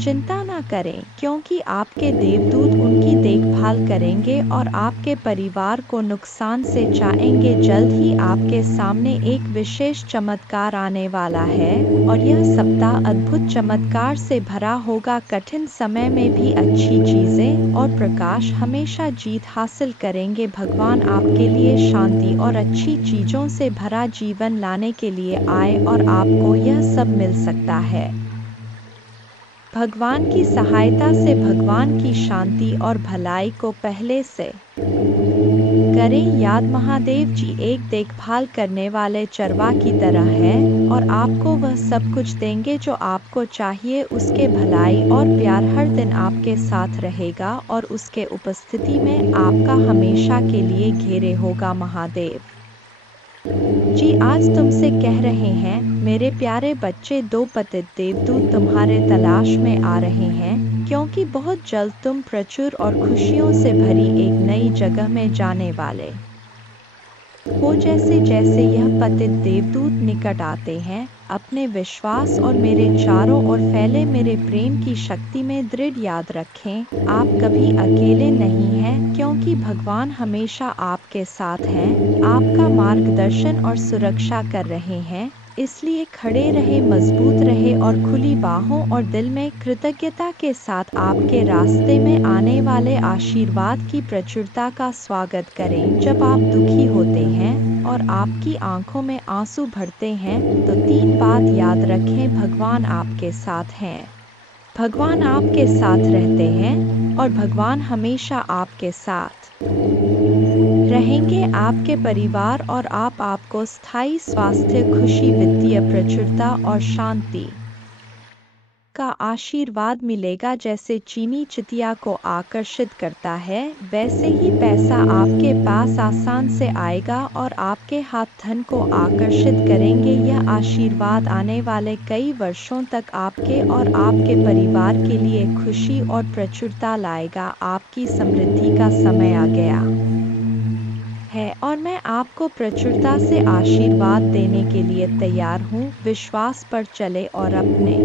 चिंता न करें, क्योंकि आपके देवदूत उनकी देखभाल करेंगे और आपके परिवार को नुकसान से बचाएंगे। जल्द ही आपके सामने एक विशेष चमत्कार आने वाला है और यह सप्ताह अद्भुत चमत्कार से भरा होगा। कठिन समय में भी अच्छी चीजें और प्रकाश हमेशा जीत हासिल करेंगे। भगवान आपके लिए शांति और अच्छी चीजों से भरा जीवन लाने के लिए आए और आपको यह सब मिल सकता है। भगवान की सहायता से भगवान की शांति और भलाई को पहले से करें याद। महादेव जी एक देखभाल करने वाले चरवाह की तरह है और आपको वह सब कुछ देंगे जो आपको चाहिए। उसके भलाई और प्यार हर दिन आपके साथ रहेगा और उसके उपस्थिति में आपका हमेशा के लिए घेरे होगा। महादेव जी आज तुमसे कह रहे हैं, मेरे प्यारे बच्चे, दो पतित देवदूत तुम्हारे तलाश में आ रहे हैं, क्योंकि बहुत जल्द तुम प्रचुर और खुशियों से भरी एक नई जगह में जाने वाले हो। जैसे जैसे यह पतित देवदूत निकट आते हैं, अपने विश्वास और मेरे चारों ओर फैले मेरे प्रेम की शक्ति में दृढ़ याद रखें, आप कभी अकेले नहीं हैं, क्योंकि भगवान हमेशा आपके साथ हैं, आपका मार्गदर्शन और सुरक्षा कर रहे हैं। इसलिए खड़े रहे, मजबूत रहे और खुली बाहों और दिल में कृतज्ञता के साथ आपके रास्ते में आने वाले आशीर्वाद की प्रचुरता का स्वागत करें। जब आप दुखी होते हैं और आपकी आंखों में आंसू भरते हैं तो 3 बात याद रखें। भगवान आपके साथ हैं, भगवान आपके साथ रहते हैं और भगवान हमेशा आपके साथ रहेंगे। आपके परिवार और आपको स्थायी स्वास्थ्य, खुशी, वित्तीय प्रचुरता और शांति का आशीर्वाद मिलेगा। जैसे चीनी चिटिया को आकर्षित करता है, वैसे ही पैसा आपके पास आसान से आएगा और आपके हाथ धन को आकर्षित करेंगे। यह आशीर्वाद आने वाले कई वर्षों तक आपके और आपके परिवार के लिए खुशी और प्रचुरता लाएगा। आपकी समृद्धि का समय आ गया है और मैं आपको प्रचुरता से आशीर्वाद देने के लिए तैयार हूँ। विश्वास पर चले और अपने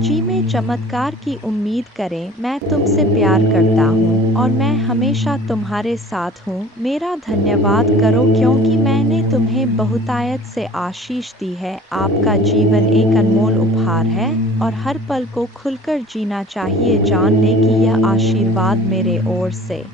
जी में चमत्कार की उम्मीद करें। मैं तुमसे प्यार करता हूँ और मैं हमेशा तुम्हारे साथ हूँ। मेरा धन्यवाद करो क्योंकि मैंने तुम्हें बहुतायत से आशीष दी है। आपका जीवन एक अनमोल उपहार है और हर पल को खुलकर जीना चाहिए। जान ले कि यह आशीर्वाद मेरे ओर से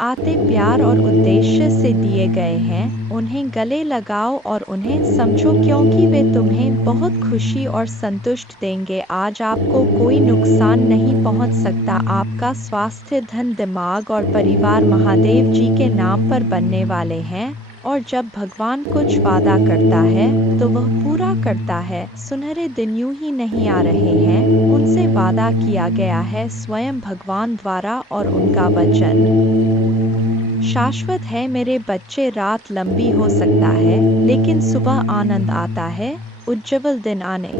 आते प्यार और उद्देश्य से दिए गए हैं। उन्हें गले लगाओ और उन्हें समझो क्योंकि वे तुम्हें बहुत खुशी और संतुष्ट देंगे। आज आपको कोई नुकसान नहीं पहुंच सकता। आपका स्वास्थ्य, धन, दिमाग और परिवार महादेव जी के नाम पर बनने वाले हैं और जब भगवान कुछ वादा करता है तो वह पूरा करता है। सुनहरे दिन यूं ही नहीं आ रहे हैं, उनसे वादा किया गया है स्वयं भगवान द्वारा और उनका वचन शाश्वत है। मेरे बच्चे, रात लंबी हो सकता है लेकिन सुबह आनंद आता है। उज्जवल दिन आने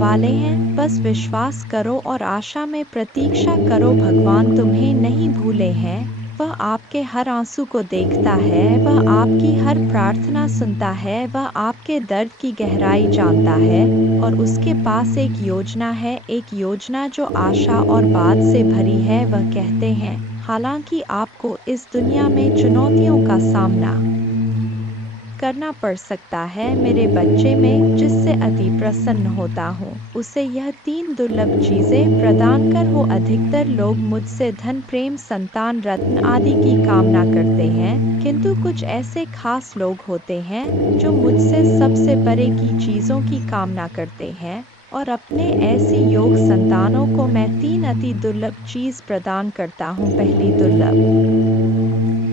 वाले हैं। बस विश्वास करो और आशा में प्रतीक्षा करो। भगवान तुम्हें नहीं भूले हैं। वह आपके हर आंसू को देखता है, वह आपकी हर प्रार्थना सुनता है, वह आपके दर्द की गहराई जानता है और उसके पास एक योजना है, एक योजना जो आशा और बाद से भरी है। वह कहते हैं, हालांकि आपको इस दुनिया में चुनौतियों का सामना करना पड़ सकता है, मेरे बच्चे, में जिससे अति प्रसन्न होता हूँ उसे यह 3 दुर्लभ चीजें प्रदान कर हो। अधिकतर लोग मुझसे धन, प्रेम, संतान, रत्न आदि की कामना करते हैं, किंतु कुछ ऐसे खास लोग होते हैं जो मुझसे सबसे परे की चीजों की कामना करते हैं और अपने ऐसी योग संतानों को मैं 3 अति दुर्लभ चीज प्रदान करता हूँ। पहली दुर्लभ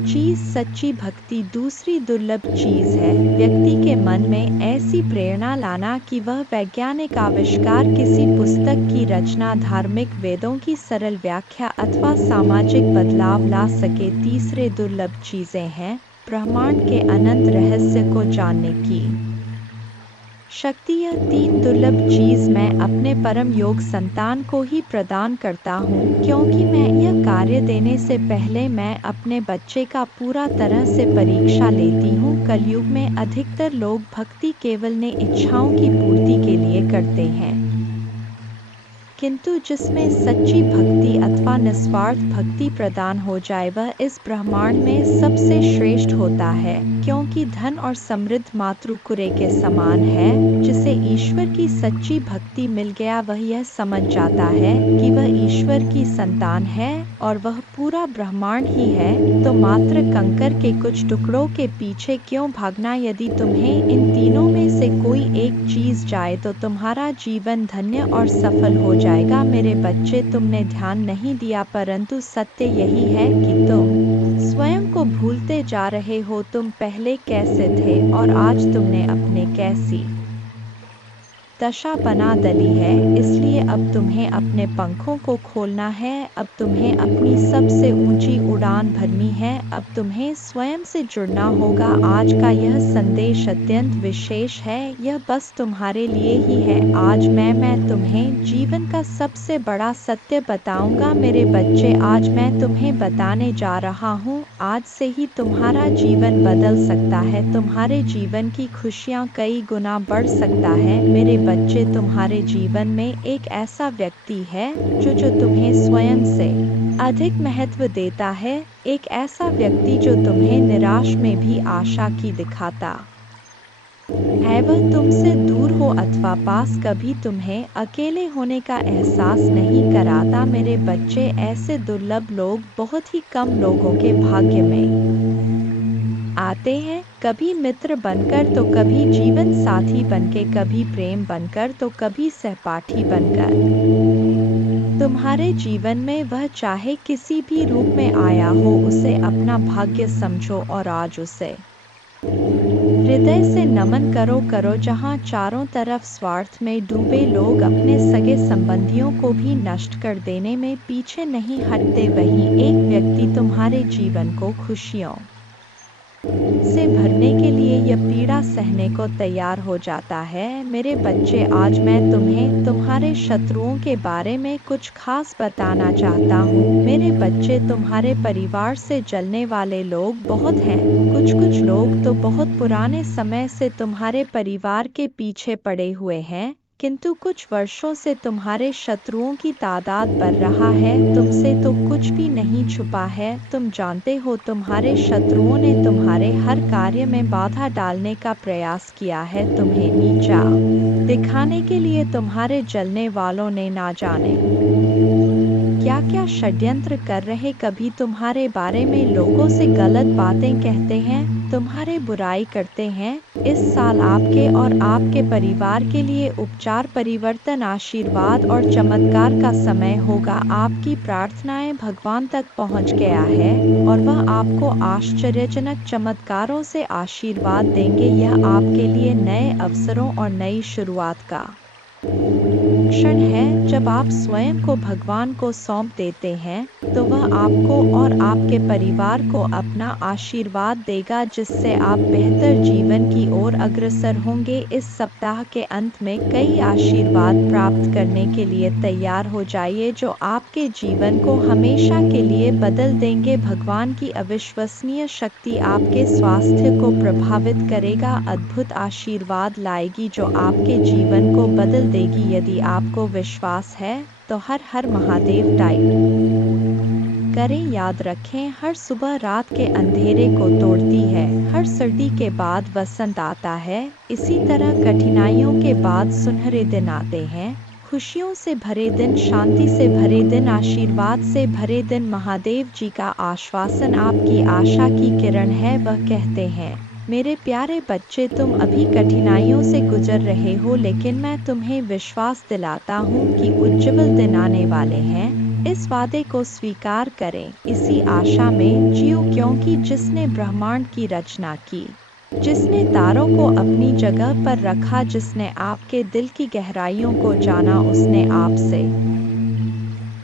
चीज सच्ची भक्ति। दूसरी दुर्लभ चीज है व्यक्ति के मन में ऐसी प्रेरणा लाना कि वह वैज्ञानिक आविष्कार, किसी पुस्तक की रचना, धार्मिक वेदों की सरल व्याख्या अथवा सामाजिक बदलाव ला सके। तीसरे दुर्लभ चीजें हैं ब्रह्मांड के अनंत रहस्य को जानने की शक्ति। यह 3 दुर्लभ चीज मैं अपने परम योग संतान को ही प्रदान करता हूँ क्योंकि मैं यह कार्य देने से पहले मैं अपने बच्चे का पूरा तरह से परीक्षा लेती हूँ। कलयुग में अधिकतर लोग भक्ति केवल ने इच्छाओं की पूर्ति के लिए करते हैं, किंतु जिसमें सच्ची भक्ति अथवा निस्वार्थ भक्ति प्रदान हो जाए वह इस ब्रह्मांड में सबसे श्रेष्ठ होता है। क्योंकि धन और समृद्ध मातृकुरे के समान है। जिसे ईश्वर की सच्ची भक्ति मिल गया वह यह समझ जाता है कि वह ईश्वर की संतान है और वह पूरा ब्रह्मांड ही है। तो मात्र कंकर के कुछ टुकड़ों के पीछे क्यों भागना। यदि तुम्हें इन तीनों में से कोई एक चीज जाए तो तुम्हारा जीवन धन्य और सफल हो जाएगा। मेरे बच्चे, तुमने ध्यान नहीं दिया परंतु सत्य यही है कि तुम स्वयं को भूलते जा रहे हो। तुम पहले कैसे थे और आज तुमने अपने कैसी दशा बना डाली है। इसलिए अब तुम्हें अपने पंखों को खोलना है, अब तुम्हें अपनी सबसे ऊंची उड़ान भरनी है, अब तुम्हें स्वयं से जुड़ना होगा। आज का यह संदेश अत्यंत विशेष है, यह बस तुम्हारे लिए ही है। आज मैं तुम्हें जीवन का सबसे बड़ा सत्य बताऊंगा। मेरे बच्चे, आज मैं तुम्हें बताने जा रहा हूँ, आज से ही तुम्हारा जीवन बदल सकता है, तुम्हारे जीवन की खुशियाँ कई गुना बढ़ सकता है। मेरे बच्चे, तुम्हारे जीवन में एक ऐसा व्यक्ति है जो तुम्हें स्वयं से अधिक महत्व देता है, एक ऐसा व्यक्ति जो तुम्हें निराश में भी आशा की दिखाता है वह तुमसे दूर हो अथवा पास, कभी तुम्हें अकेले होने का एहसास नहीं कराता। मेरे बच्चे, ऐसे दुर्लभ लोग बहुत ही कम लोगों के भाग्य में आते हैं, कभी मित्र बनकर तो कभी जीवन साथी बनके, कभी प्रेम बनकर तो कभी सहपाठी बनकर। तुम्हारे जीवन में वह चाहे किसी भी रूप में आया हो, उसे अपना भाग्य समझो और आज उसे हृदय से नमन करो। जहाँ चारों तरफ स्वार्थ में डूबे लोग अपने सगे संबंधियों को भी नष्ट कर देने में पीछे नहीं हटते, वहीं एक व्यक्ति तुम्हारे जीवन को खुशियों से भरने के लिए यह पीड़ा सहने को तैयार हो जाता है। मेरे बच्चे, आज मैं तुम्हें तुम्हारे शत्रुओं के बारे में कुछ खास बताना चाहता हूँ। मेरे बच्चे, तुम्हारे परिवार से जलने वाले लोग बहुत हैं। कुछ लोग तो बहुत पुराने समय से तुम्हारे परिवार के पीछे पड़े हुए हैं, किंतु कुछ वर्षों से तुम्हारे शत्रुओं की तादाद बढ़ रहा है। तुमसे तो कुछ भी नहीं छुपा है। तुम जानते हो, तुम्हारे शत्रुओं ने तुम्हारे हर कार्य में बाधा डालने का प्रयास किया है। तुम्हें नीचा दिखाने के लिए तुम्हारे जलने वालों ने ना जाने क्या क्या षड्यंत्र कर रहे। कभी तुम्हारे बारे में लोगों से गलत बातें कहते हैं, तुम्हारे बुराई करते हैं। इस साल आपके और आपके परिवार के लिए उपचार, परिवर्तन, आशीर्वाद और चमत्कार का समय होगा। आपकी प्रार्थनाएं भगवान तक पहुंच गया है और वह आपको आश्चर्यजनक चमत्कारों से आशीर्वाद देंगे। यह आपके लिए नए अवसरों और नई शुरुआत का क्षण है। जब आप स्वयं को भगवान को सौंप देते हैं, तो वह आपको और आपके परिवार को अपना आशीर्वाद देगा, जिससे आप बेहतर जीवन की ओर अग्रसर होंगे। इस सप्ताह के अंत में कई आशीर्वाद प्राप्त करने के लिए तैयार हो जाइए, जो आपके जीवन को हमेशा के लिए बदल देंगे। भगवान की अविश्वसनीय शक्ति आपके स्वास्थ्य को प्रभावित करेगा, अद्भुत आशीर्वाद लाएगी जो आपके जीवन को बदल देगी। यदि आपको विश्वास है तो हर हर महादेव टाइप करें। याद रखें, हर सुबह रात के अंधेरे को तोड़ती है, हर सर्दी के बाद वसंत आता है। इसी तरह कठिनाइयों के बाद सुनहरे दिन आते हैं, खुशियों से भरे दिन, शांति से भरे दिन, आशीर्वाद से भरे दिन। महादेव जी का आश्वासन आपकी आशा की किरण है। वह कहते हैं, मेरे प्यारे बच्चे, तुम अभी कठिनाइयों से गुजर रहे हो, लेकिन मैं तुम्हें विश्वास दिलाता हूँ कि उज्ज्वल दिन आने वाले हैं। इस वादे को स्वीकार करें, इसी आशा में जियो, क्योंकि जिसने ब्रह्मांड की रचना की, जिसने तारों को अपनी जगह पर रखा, जिसने आपके दिल की गहराइयों को जाना, उसने आपसे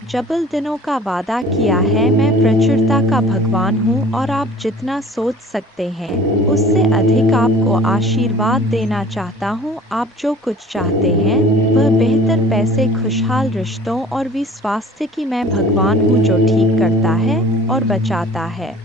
जबल दिनों का वादा किया है। मैं प्रचुरता का भगवान हूँ और आप जितना सोच सकते हैं उससे अधिक आपको आशीर्वाद देना चाहता हूँ। आप जो कुछ चाहते हैं वह बेहतर पैसे, खुशहाल रिश्तों और भी स्वास्थ्य की मैं भगवान हूँ जो ठीक करता है और बचाता है,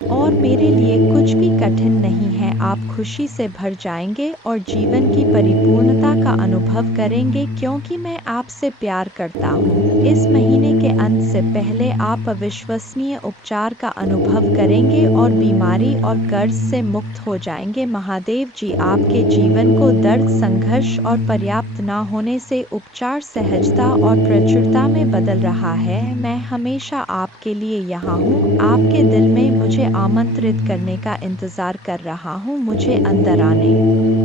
और मेरे लिए कुछ भी कठिन नहीं है। आप खुशी से भर जाएंगे और जीवन की परिपूर्णता का अनुभव करेंगे, क्योंकि मैं आपसे प्यार करता हूँ। इस महीने के अंत से पहले आप अविश्वसनीय उपचार का अनुभव करेंगे और बीमारी और कर्ज से मुक्त हो जाएंगे। महादेव जी आपके जीवन को दर्द, संघर्ष और पर्याप्त न होने से उपचार, सहजता और प्रचुरता में बदल रहा है। मैं हमेशा आपके लिए यहाँ हूँ, आपके दिल में मुझे आमंत्रित करने का इंतजार कर रहा हूँ। मुझे अंदर आने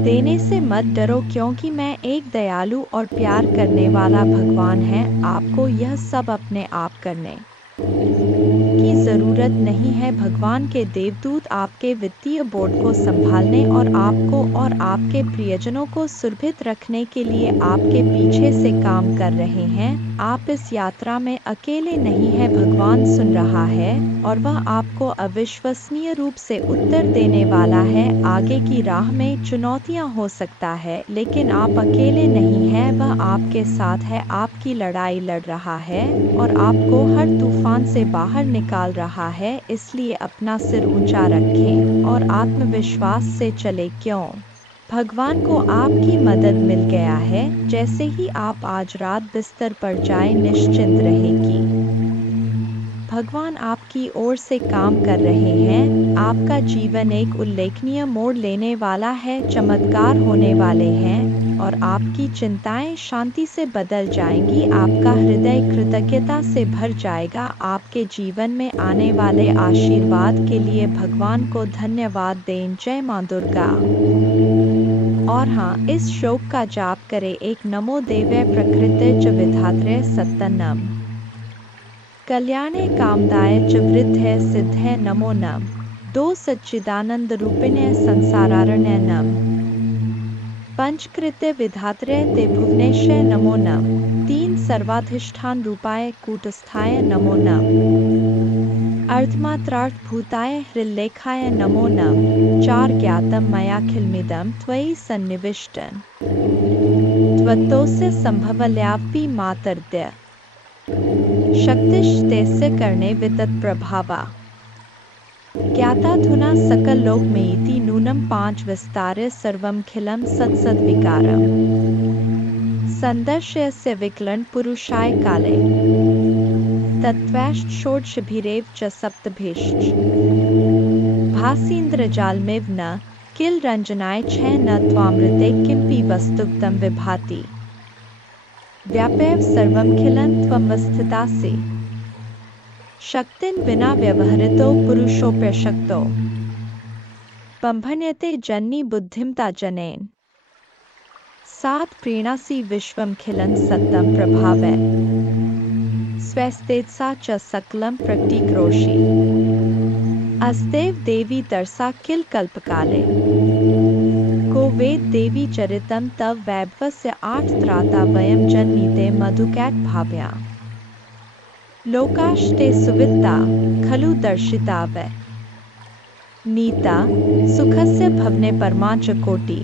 देने से मत डरो, क्योंकि मैं एक दयालु और प्यार करने वाला भगवान है। आपको यह सब अपने आप करने की जरूरत नहीं है। भगवान के देवदूत आपके वित्तीय बोर्ड को संभालने और आपको और आपके प्रियजनों को सुरक्षित रखने के लिए आपके पीछे से काम कर रहे हैं। आप इस यात्रा में अकेले नहीं हैं। भगवान सुन रहा है और वह आपको अविश्वसनीय रूप से उत्तर देने वाला है। आगे की राह में चुनौतियां हो सकता है, लेकिन आप अकेले नहीं हैं। वह आपके साथ है, आपकी लड़ाई लड़ रहा है और आपको हर तूफान से बाहर निकाल रहा है। इसलिए अपना सिर ऊंचा रखें और आत्मविश्वास से चले, क्यों भगवान को आपकी मदद मिल गया है। जैसे ही आप आज रात बिस्तर पर जाएं, निश्चिंत रहें कि भगवान आपकी ओर से काम कर रहे हैं। आपका जीवन एक उल्लेखनीय मोड़ लेने वाला है, चमत्कार होने वाले हैं और आपकी चिंताएं शांति से बदल जाएंगी। आपका हृदय कृतज्ञता से भर जाएगा। आपके जीवन में आने वाले आशीर्वाद के लिए भगवान को धन्यवाद दें। जय मां दुर्गा। और हाँ, इस श्लोक का जाप करें। एक नमो देव्यै प्रकृते च विधात्रे सत्तनम कल्याणे कामदाय च वृद्धे सिद्धे नमो नम। 2 सच्चिदानंद रूपिणे संसारारण्य नम। पंचकृत्य विधात्रे ते भुवनेश्वर नमो नम। 3 सर्वाधिष्ठान रूपाय कूटस्थाय नमो नम। अर्धमात्रार्थ भूताय हृल्लेखाय नमो नम। 4 ज्ञातम मयाखिलमिदं त्वयि सन्निविष्टं त्वत्तोस्य संभवल्यापि मातर्द्य शक्तिश्तेस्य कर्णे वितत्प्रभावा ज्ञाताधुना सकललोकमेति नूनं 5 विस्तार्य सर्वमखिलं सत्सद्विकारम् सन्दर्शयस्य विकलं पुरुषाय काले तत्त्वैश्च षोडशभिरेव च सप्तभिश्च भासीन्द्रजालमिव न किल रञ्जनाय छ न त्वामृते किमपि वस्तुतम विभाति व्यापैव सर्वमखिलं त्वमवस्थितासि शक्तिं विना व्यवहृतो पुरुषोऽप्यशक्तो बम्भन्यते जननी बुद्धिमता जनेन 7 प्रीणासि विश्वमखिलं सत्तं प्रभावै स्वस्तेजसा च सकलं प्रकटीकरोषि अस्तेव देवी तरसा किल कल्पकाले को वेद देवी चरितं तव वैभवस्य 8 त्राता वयं जन्मीते मधुकैट भाव्या लोकाश्ते सुवित्ता खलु दर्शिता वै नीता सुखस्य भवने परमा च कोटि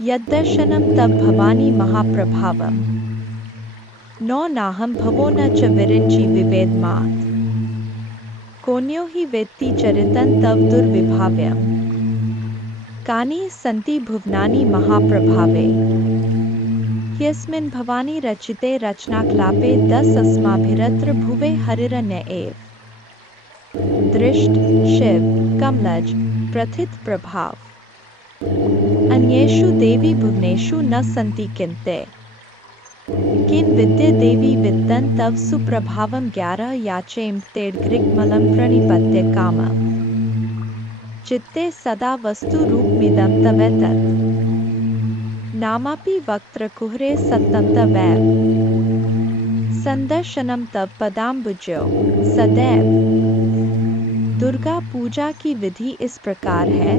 यद्दर्शनं तव भवानी महाप्रभावम् नो नाहं भवो न च विरिञ्चि विवेदमात् कोन्यो हि वेत्ति चरितं तव दुर्विभाव्यम् कानि सन्ति भुवनानि महाप्रभावे यस्मिन् भवानी रचिते रचनाक्लापे 10 अस्माभिरत्र भुवे हरिरण्य एव दृष्ट शिव कमलज प्रथित प्रभाव अन्येषु देवी भुवनेषु न सन्ति किन्ते किं विद्ये देवी वित्तं तव सुप्रभावं 11 याचेम तेड्ग्रिग्मलं प्रणिपत्य कामम् चित्ते सदा वस्तु रूपमिदं तवेतत् नामापि वक्त्रकुहरे सत्तं तवैव संदर्शनं तव पदाम्बुजो सदैव। दुर्गा पूजा की विधि इस प्रकार है।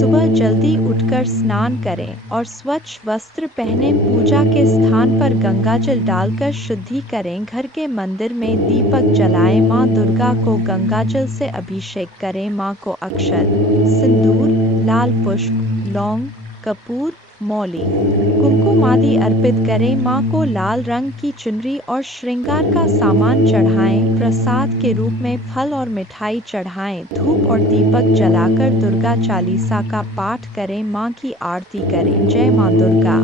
सुबह जल्दी उठकर स्नान करें और स्वच्छ वस्त्र पहने पूजा के स्थान पर गंगाजल डालकर शुद्धि करें। घर के मंदिर में दीपक जलाएं। माँ दुर्गा को गंगाजल से अभिषेक करें। माँ को अक्षत, सिंदूर, लाल पुष्प, लौंग, कपूर, मौली, कुमकुम आदि अर्पित करें। माँ को लाल रंग की चुनरी और श्रृंगार का सामान चढ़ाएं। प्रसाद के रूप में फल और मिठाई चढ़ाएं। धूप और दीपक जलाकर दुर्गा चालीसा का पाठ करें। माँ की आरती करें। जय माँ दुर्गा।